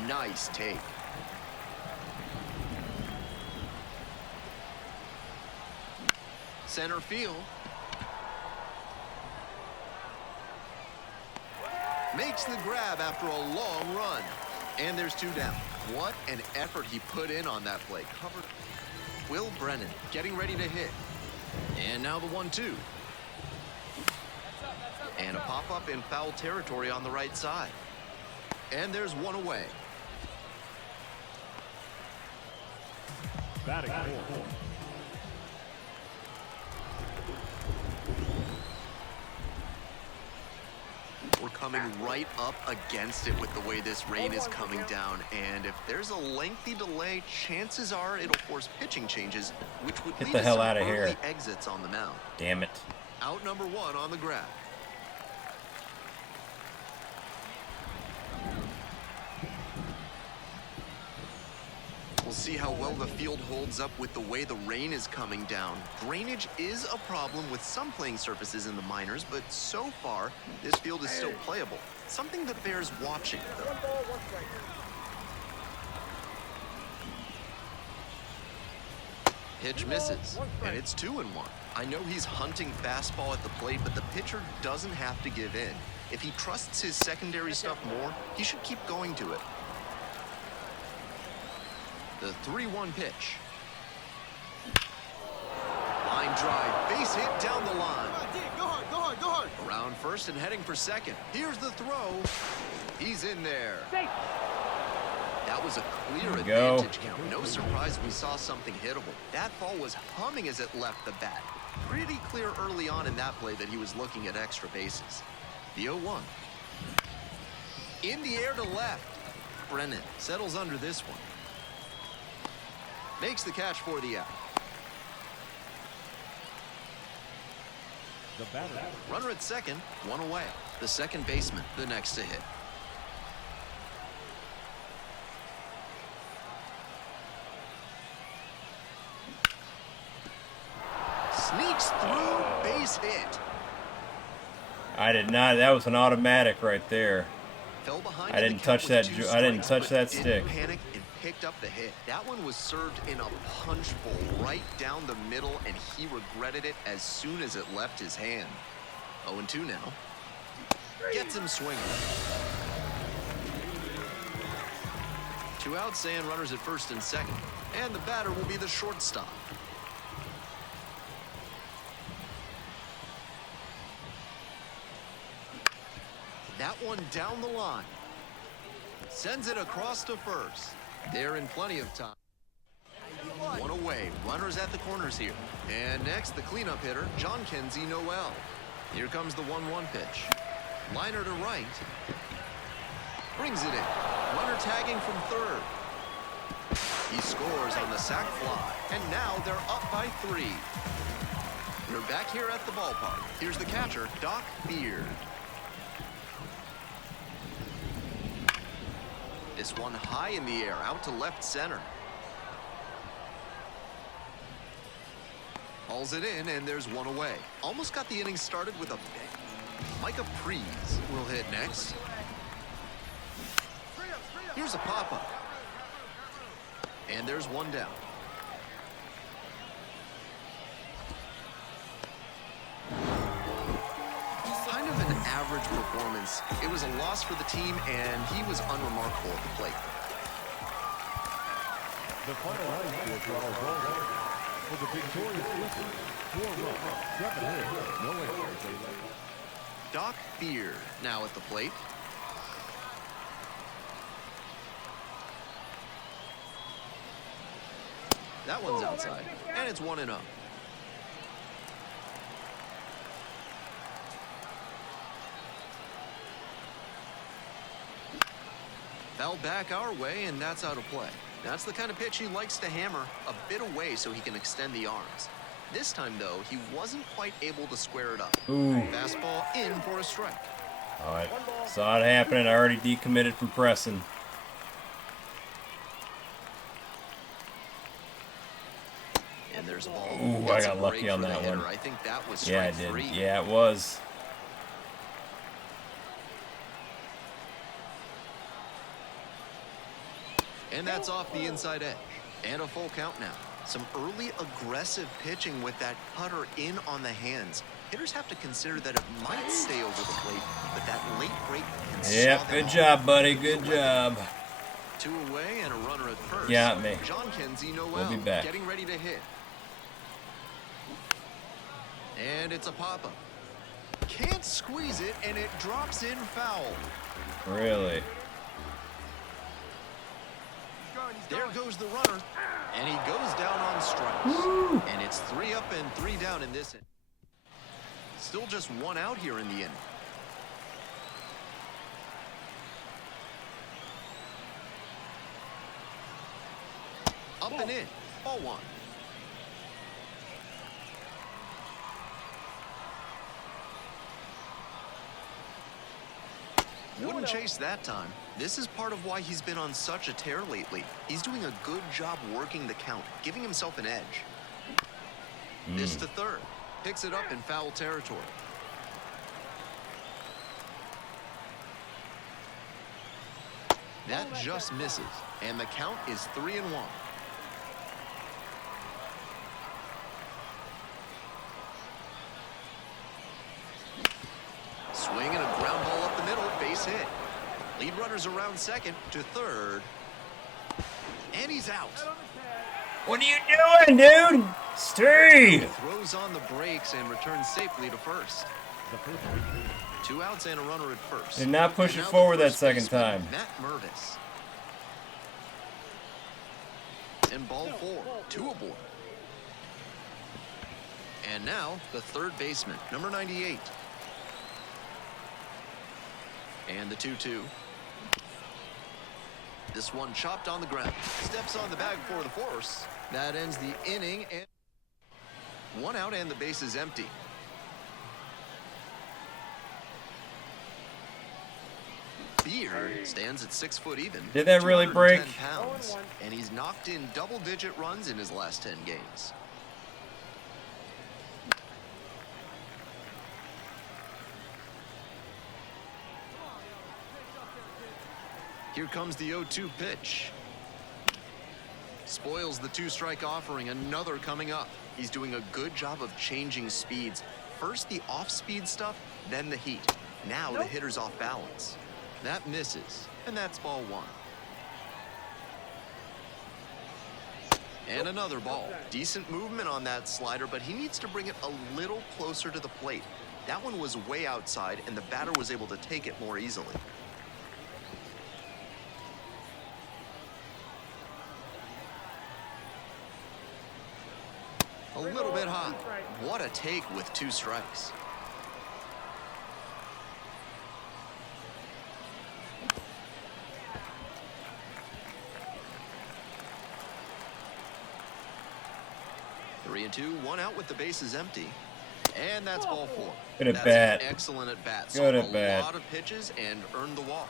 Nice take. Center field. Makes the grab after a long run. And there's 2 down. What an effort he put in on that play. Covered. Will Brennan getting ready to hit. And now the 1-2. And a pop-up in foul territory on the right side. And there's 1 away. Batting fourth. We're coming right up against it with the way this rain is coming down. And if there's a lengthy delay, chances are it'll force pitching changes, which would Get lead the to hell some out of early here. exits on the mound. Damn it. Out number 1 on the grab. We'll see how well the field holds up with the way the rain is coming down. Drainage is a problem with some playing surfaces in the minors, but so far, this field is still playable. Something that bears watching, though. 1 ball, 1 strike. Pitch misses, and it's 2-1. I know he's hunting fastball at the plate, but the pitcher doesn't have to give in. If he trusts his secondary stuff more, he should keep going to it. The 3-1 pitch. Line drive, base hit down the line. Go hard, go hard, go hard. Around first and heading for second. Here's the throw. He's in there. That was a clear advantage count. No surprise we saw something hittable. That ball was humming as it left the bat. Pretty clear early on in that play that he was looking at extra bases. The 0-1. In the air to left. Brennan settles under this one. Makes the catch for the out. The batter. Runner at second, 1 away. The second baseman, the next to hit. Sneaks through, base hit. I did not. That was an automatic right there. Fell behind I in the didn't count touch with that 2 I didn't strikes, touch but that didn't stick. Panic and picked up the hit. That one was served in a punch bowl right down the middle, and he regretted it as soon as it left his hand. 0-2 now. Gets him swinging. 2 outs and runners at first and second, and the batter will be the shortstop. That one down the line. Sends it across to first. They're in plenty of time. 1 away. Runners at the corners here. And next, the cleanup hitter, John Kenzie Noel. Here comes the 1-1 pitch. Liner to right. Brings it in. Runner tagging from third. He scores on the sac fly. And now they're up by 3. We're back here at the ballpark. Here's the catcher, DrDirtyBeard. This one high in the air, out to left center. Hauls it in, and there's 1 away. Almost got the inning started with a bang. Micah Prees will hit next. Here's a pop-up. And there's 1 down. Kind of an average performance. It was a loss for the team, and he was unremarkable at the plate. The final line score for our ball for the victorious Clippers. 4 runs, 7 hits, no errors. DrDirtyBeard now at the plate. That one's outside, and it's 1-0. Foul back our way, and that's out of play. That's the kind of pitch he likes to hammer a bit away so he can extend the arms. This time, though, he wasn't quite able to square it up. Ooh. Fastball in for a strike. All right. Saw it happening. I already decommitted from pressing. And there's a ball. Ooh, I got lucky on that one. I think that was Yeah, I strike 3. did. Yeah, it was. And that's off the inside edge. And a full count now. Some early aggressive pitching with that cutter in on the hands. Hitters have to consider that it might stay over the plate, but that late break can Yep, saw them good off. job, buddy. Good job. 2 away and a runner at first. Got me. John Kenzie Noel We'll be back. getting ready to hit. And it's a pop-up. Can't squeeze it, and it drops in foul. Really? There goes the runner, and he goes down on strikes. Woo. And it's 3 up and 3 down in this inning. Still just 1 out here in the inning. up and in. Ball one. Wouldn't chase that time. This is part of why he's been on such a tear lately. He's doing a good job working the count, giving himself an edge. This to third. Picks it up in foul territory. That just misses, and the count is 3-1. Swing and a ground ball up the middle, base hit. Lead runners around second to third. And he's out. What are you doing, dude? Steve! Throws on the brakes and returns safely to first. 2 outs and a runner at first. Did not push it forward that second time. Matt Mervis. And ball 4, 2 aboard. And now the third baseman, number 98. And the 2-2. This one chopped on the ground. Steps on the bag for the force. That ends the inning, and 1 out and the base is empty. Beard stands at 6 foot even. Did that really break? 210 pounds, and he's knocked in double-digit runs in his last 10 games. Here comes the 0-2 pitch. Spoils the 2-strike offering. Another coming up. He's doing a good job of changing speeds. First the off-speed stuff, then the heat. Now the hitter's off balance. That misses, and that's ball 1. And another ball. Decent movement on that slider, but he needs to bring it a little closer to the plate. That one was way outside, and the batter was able to take it more easily. A little bit high. What a take with 2 strikes. Three and 2, 1 out with the bases empty. And that's ball 4. Good at bat. Excellent at bat. Good at bat. A lot of pitches and earned the walk.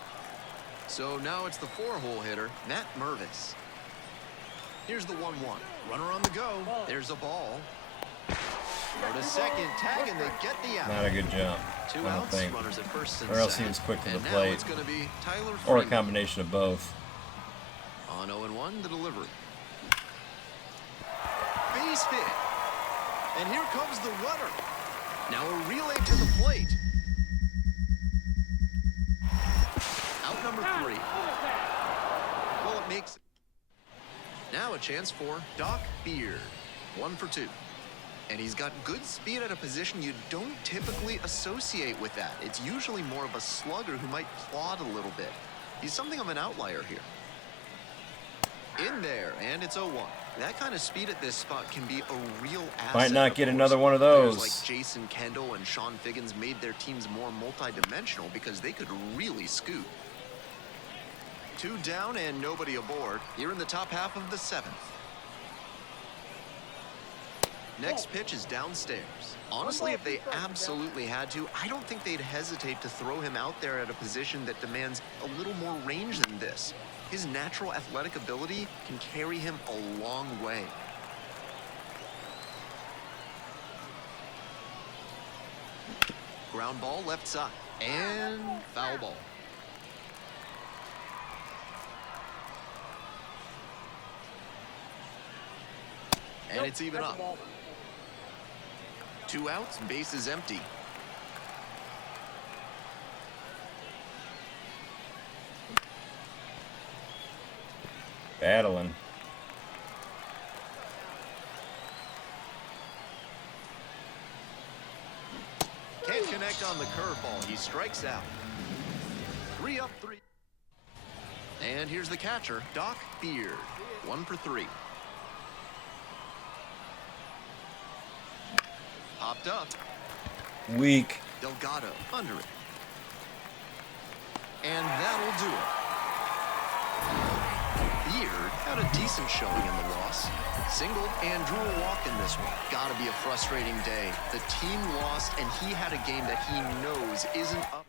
So now it's the 4-hole hitter, Matt Mervis. Here's the 1-1. Runner on the go. There's a ball. Go to second, tag, and they get the out. Not a good jump, 2 I don't outs, think. runners at first and Or else he second. was quick to the And now plate. it's going to be Tyler Or a Freeman. combination of both. On 0-1, the delivery. Base hit. And here comes the runner. Now a relay to the plate. Out number 3. Well, it makes... Now a chance for DrDirtyBeard. 1 for 2. And he's got good speed at a position you don't typically associate with that. It's usually more of a slugger who might plod a little bit. He's something of an outlier here. In there, and it's 0-1. That kind of speed at this spot can be a real asset. Might not get of course. another one of Players those. like Jason Kendall and Sean Figgins made their teams more multi-dimensional because they could really scoot. 2 down and nobody aboard. Here in the top half of the 7th. Next pitch is downstairs. Honestly, if they absolutely had to, I don't think they'd hesitate to throw him out there at a position that demands a little more range than this. His natural athletic ability can carry him a long way. Ground ball left side. And foul ball. And it's even up. 2 outs, base is empty. Battling. Can't connect on the curveball. He strikes out. 3 up, 3. And here's the catcher, DrDirtyBeard. 1 for 3. Popped up. Weak. Delgado under it. And that'll do it. Beard had a decent showing in the loss. Singled and drew a walk in this one. Gotta be a frustrating day. The team lost, and he had a game that he knows isn't up.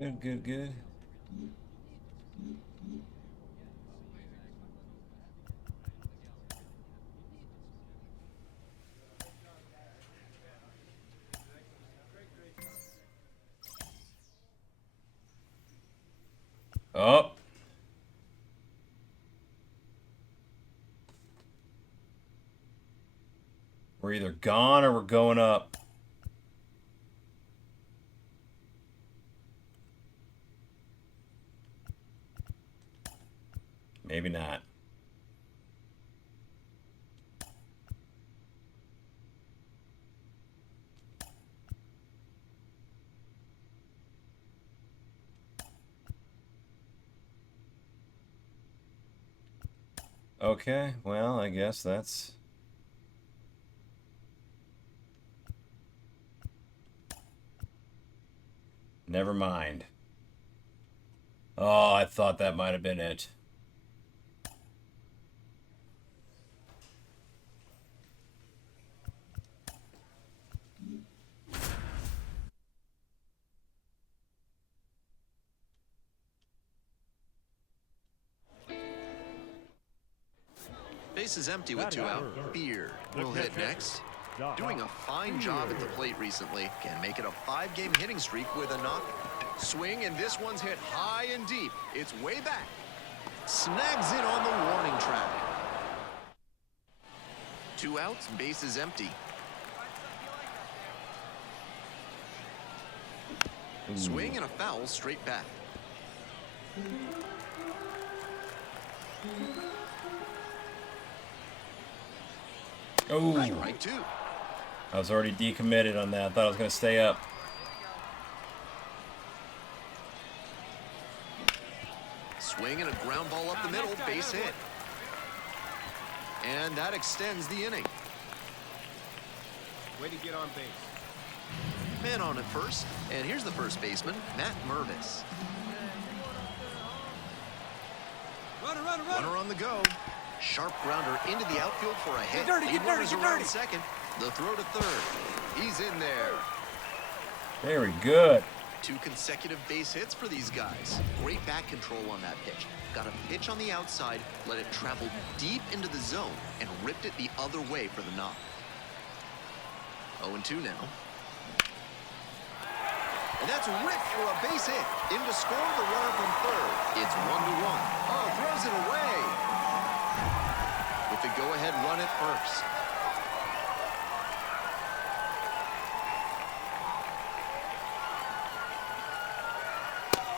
Good, good, good. Oh. We're either gone or we're going up. Maybe not. Okay, well, I guess that's... Never mind. Oh, I thought that might have been it. Base is empty with 2 out. Beard will hit next. Doing a fine job at the plate recently. Can make it a 5-game hitting streak with a knock. Swing, and this one's hit high and deep. It's way back. Snags it on the warning track. 2 outs, base is empty. Swing and a foul straight back. Oh, Strike 2. I was already decommitted on that. I thought I was going to stay up. Swing and a ground ball up the middle, base hit. And that extends the inning. Way to get on base. Man on at first, and here's the first baseman, Matt Mervis. Runner on the go. Sharp grounder into the outfield for a hit. Get dirty. Second. The throw to third. He's in there. Very good. 2 consecutive base hits for these guys. Great bat control on that pitch. Got a pitch on the outside, let it travel deep into the zone, and ripped it the other way for the knock. 0-2 now. And that's ripped for a base hit. In to score the runner from third. It's 1-1. Oh, throws it away. With the go-ahead run at first.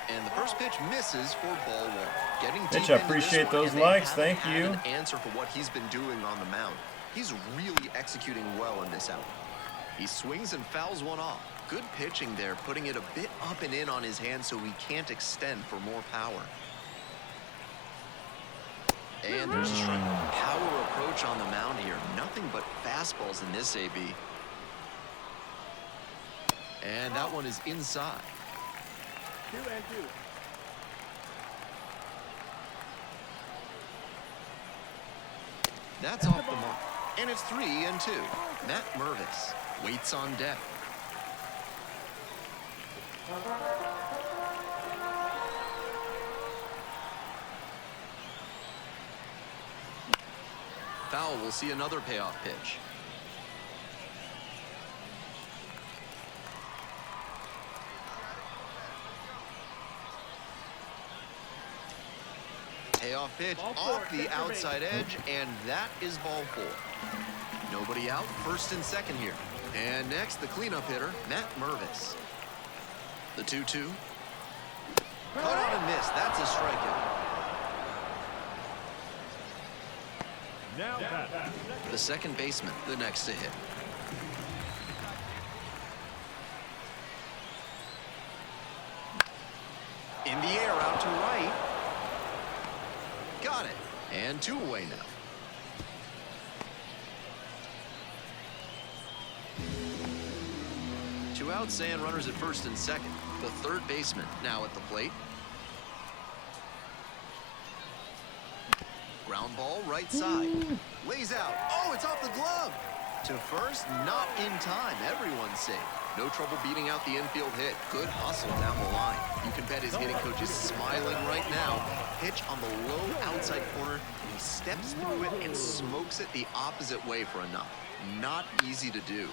And the first pitch misses for ball 1. Getting Mitch, deep I into appreciate this one, those and they likes. haven't Thank had you. an answer for what he's been doing on the mound. He's really executing well in this outing. He swings and fouls one off. Good pitching there, putting it a bit up and in on his hand so he can't extend for more power. And there's a strike. Power approach on the mound here. Nothing but fastballs in this AB. And that one is inside. 2-2. That's off the mark. And it's 3-2. Matt Mervis waits on deck. Foul will see another payoff pitch. Payoff pitch off the outside edge, and that is ball 4. Nobody out, first and second here. And next, the cleanup hitter, Matt Mervis. The 2-2. Cut out and missed. That's a strikeout. Now back. The second baseman, the next to hit. In the air, out to right. Got it. And 2 away now. Two outs and runners at first and second. The third baseman now at the plate. Ground ball right side. Lays out. Oh, it's off the glove. To first, not in time. Everyone's safe. No trouble beating out the infield hit. Good hustle down the line. You can bet his hitting coach is smiling right now. Pitch on the low outside corner. And he steps through it and smokes it the opposite way for a knock. Not easy to do.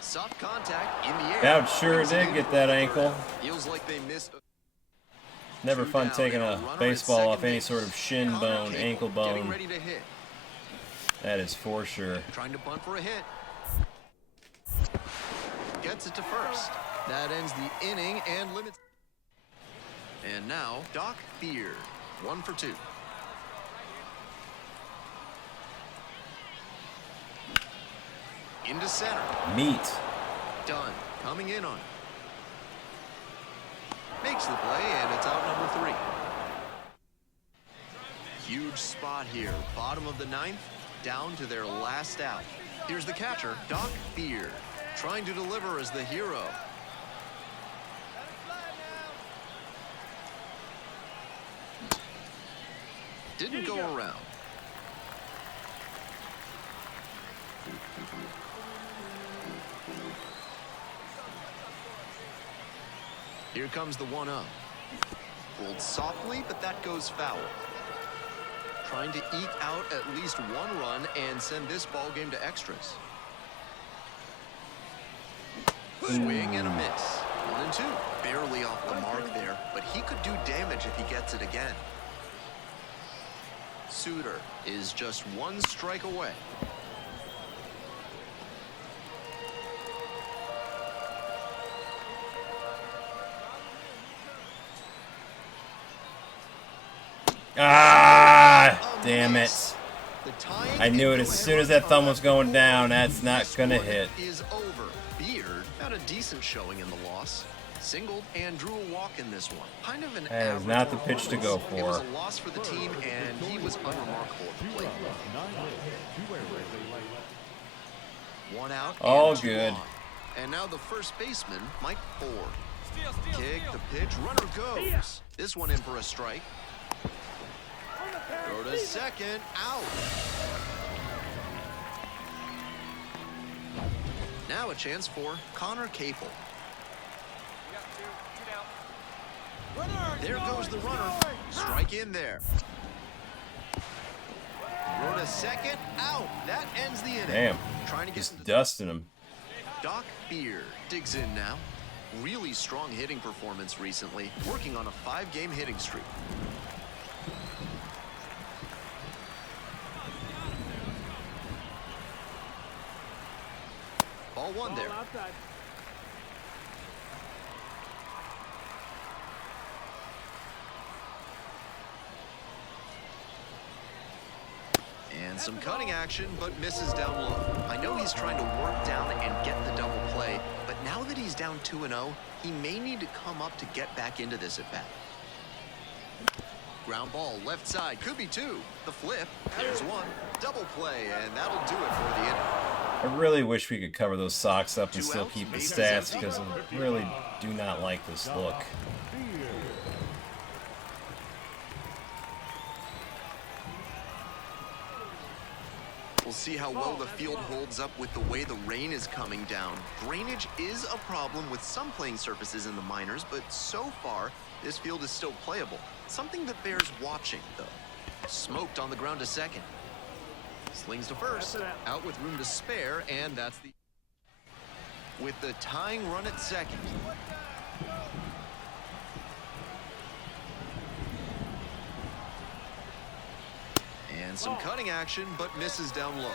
Soft contact in the air. That sure did get that ankle. Feels like they missed. Never fun taking a baseball off any sort of shin bone, ankle Getting bone. ready to hit. That is for sure. Trying to bunt for a hit. Gets it to first. That ends the inning and limits. And now, DrDirtyBeard. 1 for 2. Into center. Meat. Done. Coming in on it. Makes the play, and it's out number 3. Huge spot here. Bottom of the 9th, down to their last out. Here's the catcher, DrDirtyBeard, trying to deliver as the hero. Didn't go around. Here comes the 1-0. Rolled softly, but that goes foul. Trying to eke out at least 1 run and send this ball game to extras. Swing and a miss. 1-2. Barely off the mark there, but he could do damage if he gets it again. Suter is just 1 strike away. Ah, damn it. I knew it as soon as that thumb was going down. That's not going to hit. Is over. Beard had a decent showing in the loss. Singled and drew a walk in this one. Kind of an That is not the pitch to go It was for. a loss for the team, and he was unremarkable at the plate. 1 out. All and 2 good. on. And now the first baseman, Mike Ford. Kick, the pitch, runner goes. This one in for a strike. Throw to second, out. Now a chance for Connor Capel. We got 2 out. There goes the runner. Strike in there. Throw to second. Out. That ends the inning. Damn. Trying to get Just dusting him. DrDirtyBeard digs in now. Really strong hitting performance recently. Working on a 5-game hitting streak. Ball one there. Outside. And some cutting action, but misses down low. I know he's trying to work down and get the double play, but now that he's down 2-0, he may need to come up to get back into this at bat. Ground ball, left side, could be two. The flip, there's one. Double play, and that'll do it for the inning. I really wish we could cover those socks up and still keep the stats because I really do not like this look. We'll see how well the field holds up with the way the rain is coming down. Drainage is a problem with some playing surfaces in the minors, but so far, this field is still playable. Something that bears watching, though. Smoked on the ground to second. Slings to first. Out with room to spare, and that's the... With the tying run at second. And some cutting action, but misses down low.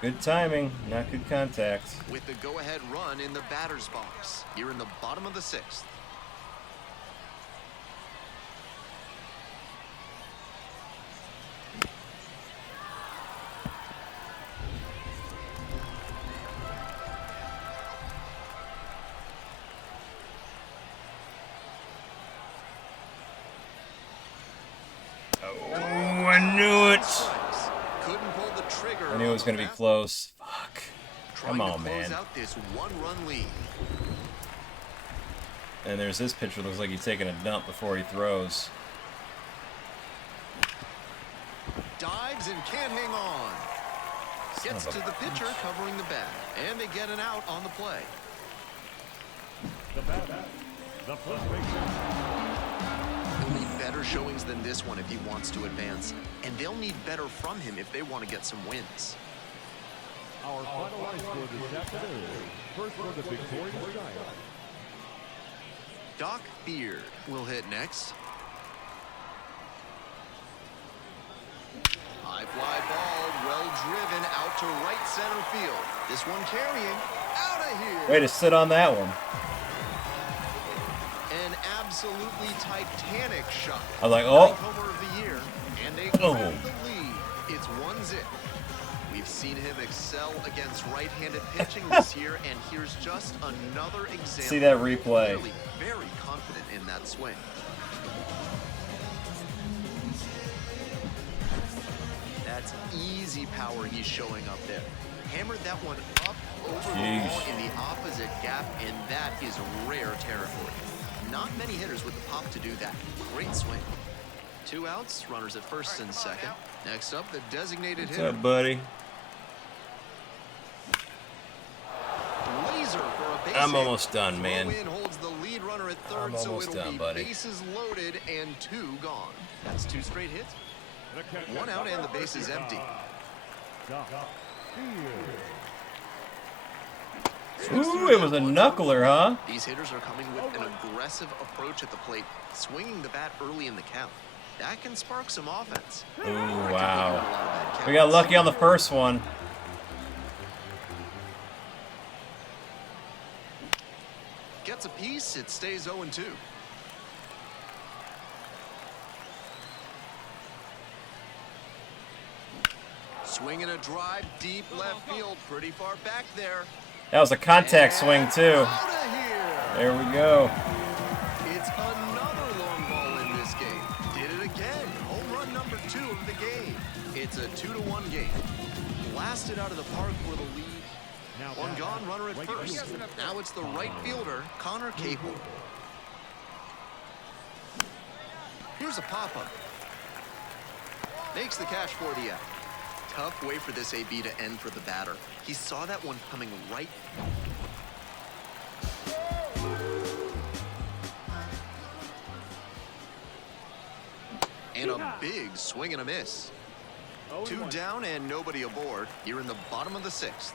Good timing, not good contact. With the go-ahead run in the batter's box, here in the bottom of the 6th. Oh, I knew it. Couldn't pull the trigger. I knew it was going to be close. Fuck. Come on, man. Out this one-run lead. And there's this pitcher. Looks like he's taking a dump before he throws. Dives and can't hang on. Gets to the pitcher covering the bat. And they get an out on the play. The batter, the first baseman. He'll need better showings than this one if he wants to advance. And they'll need better from him if they want to get some wins. Our finalized score this afternoon. First for the victorious Giants. DrDirtyBeard will hit next. High fly ball, well driven out to right center field. This one carrying out of here. Way to sit on that one. An absolutely titanic shot. I was like, oh. Homer of the year, and they Oh. grab the lead. It's 1-0. We've seen him excel against right-handed pitching this year, and here's just another example. See that replay. Clearly very confident in that swing. That's easy power he's showing up there. Hammered that one up over the wall in the opposite gap, and that is rare territory. Not many hitters with the pop to do that. Great swing. 2 outs, runners at first and second. Next up, the designated What's hitter. up, buddy? Laser for a base I'm hit. almost done, man. Throw in holds the lead runner at third, I'm so almost it'll done, be buddy. bases loaded and 2 gone. That's 2 straight hits. 1 out and the base is empty. Ooh, it was a knuckler, huh? These hitters are coming with an aggressive approach at the plate, swinging the bat early in the count. That can spark some offense. Ooh, wow. We got lucky on the first one. Gets a piece, it stays 0-2. Swinging a drive, deep left field, pretty far back there. That was a contact swing, too. Outta here. There we go. It's another long ball in this game. Did it again. Home run number 2 of the game. It's a 2-1 game. Blasted out of the park for the lead. One gone, runner at first. Now it's the right fielder, Connor Capel. Here's a pop-up. Makes the catch for the out. Tough way for this AB to end for the batter. He saw that one coming right. And a big swing and a miss. 2 down and nobody aboard here in the bottom of the 6th.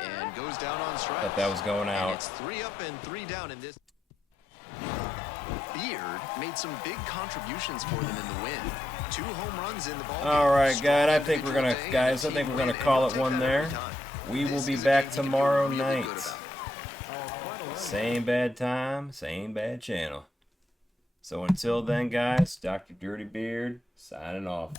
And goes down on strike. Thought that was going And out. it's 3 up and 3 down in this. Beard made some big contributions for them in the win. 2 home runs in the ball. All right, guys. I think we're gonna call it one there. We will be back tomorrow night. Same bad time, same bad channel. So until then, guys, Dr. Dirty Beard signing off.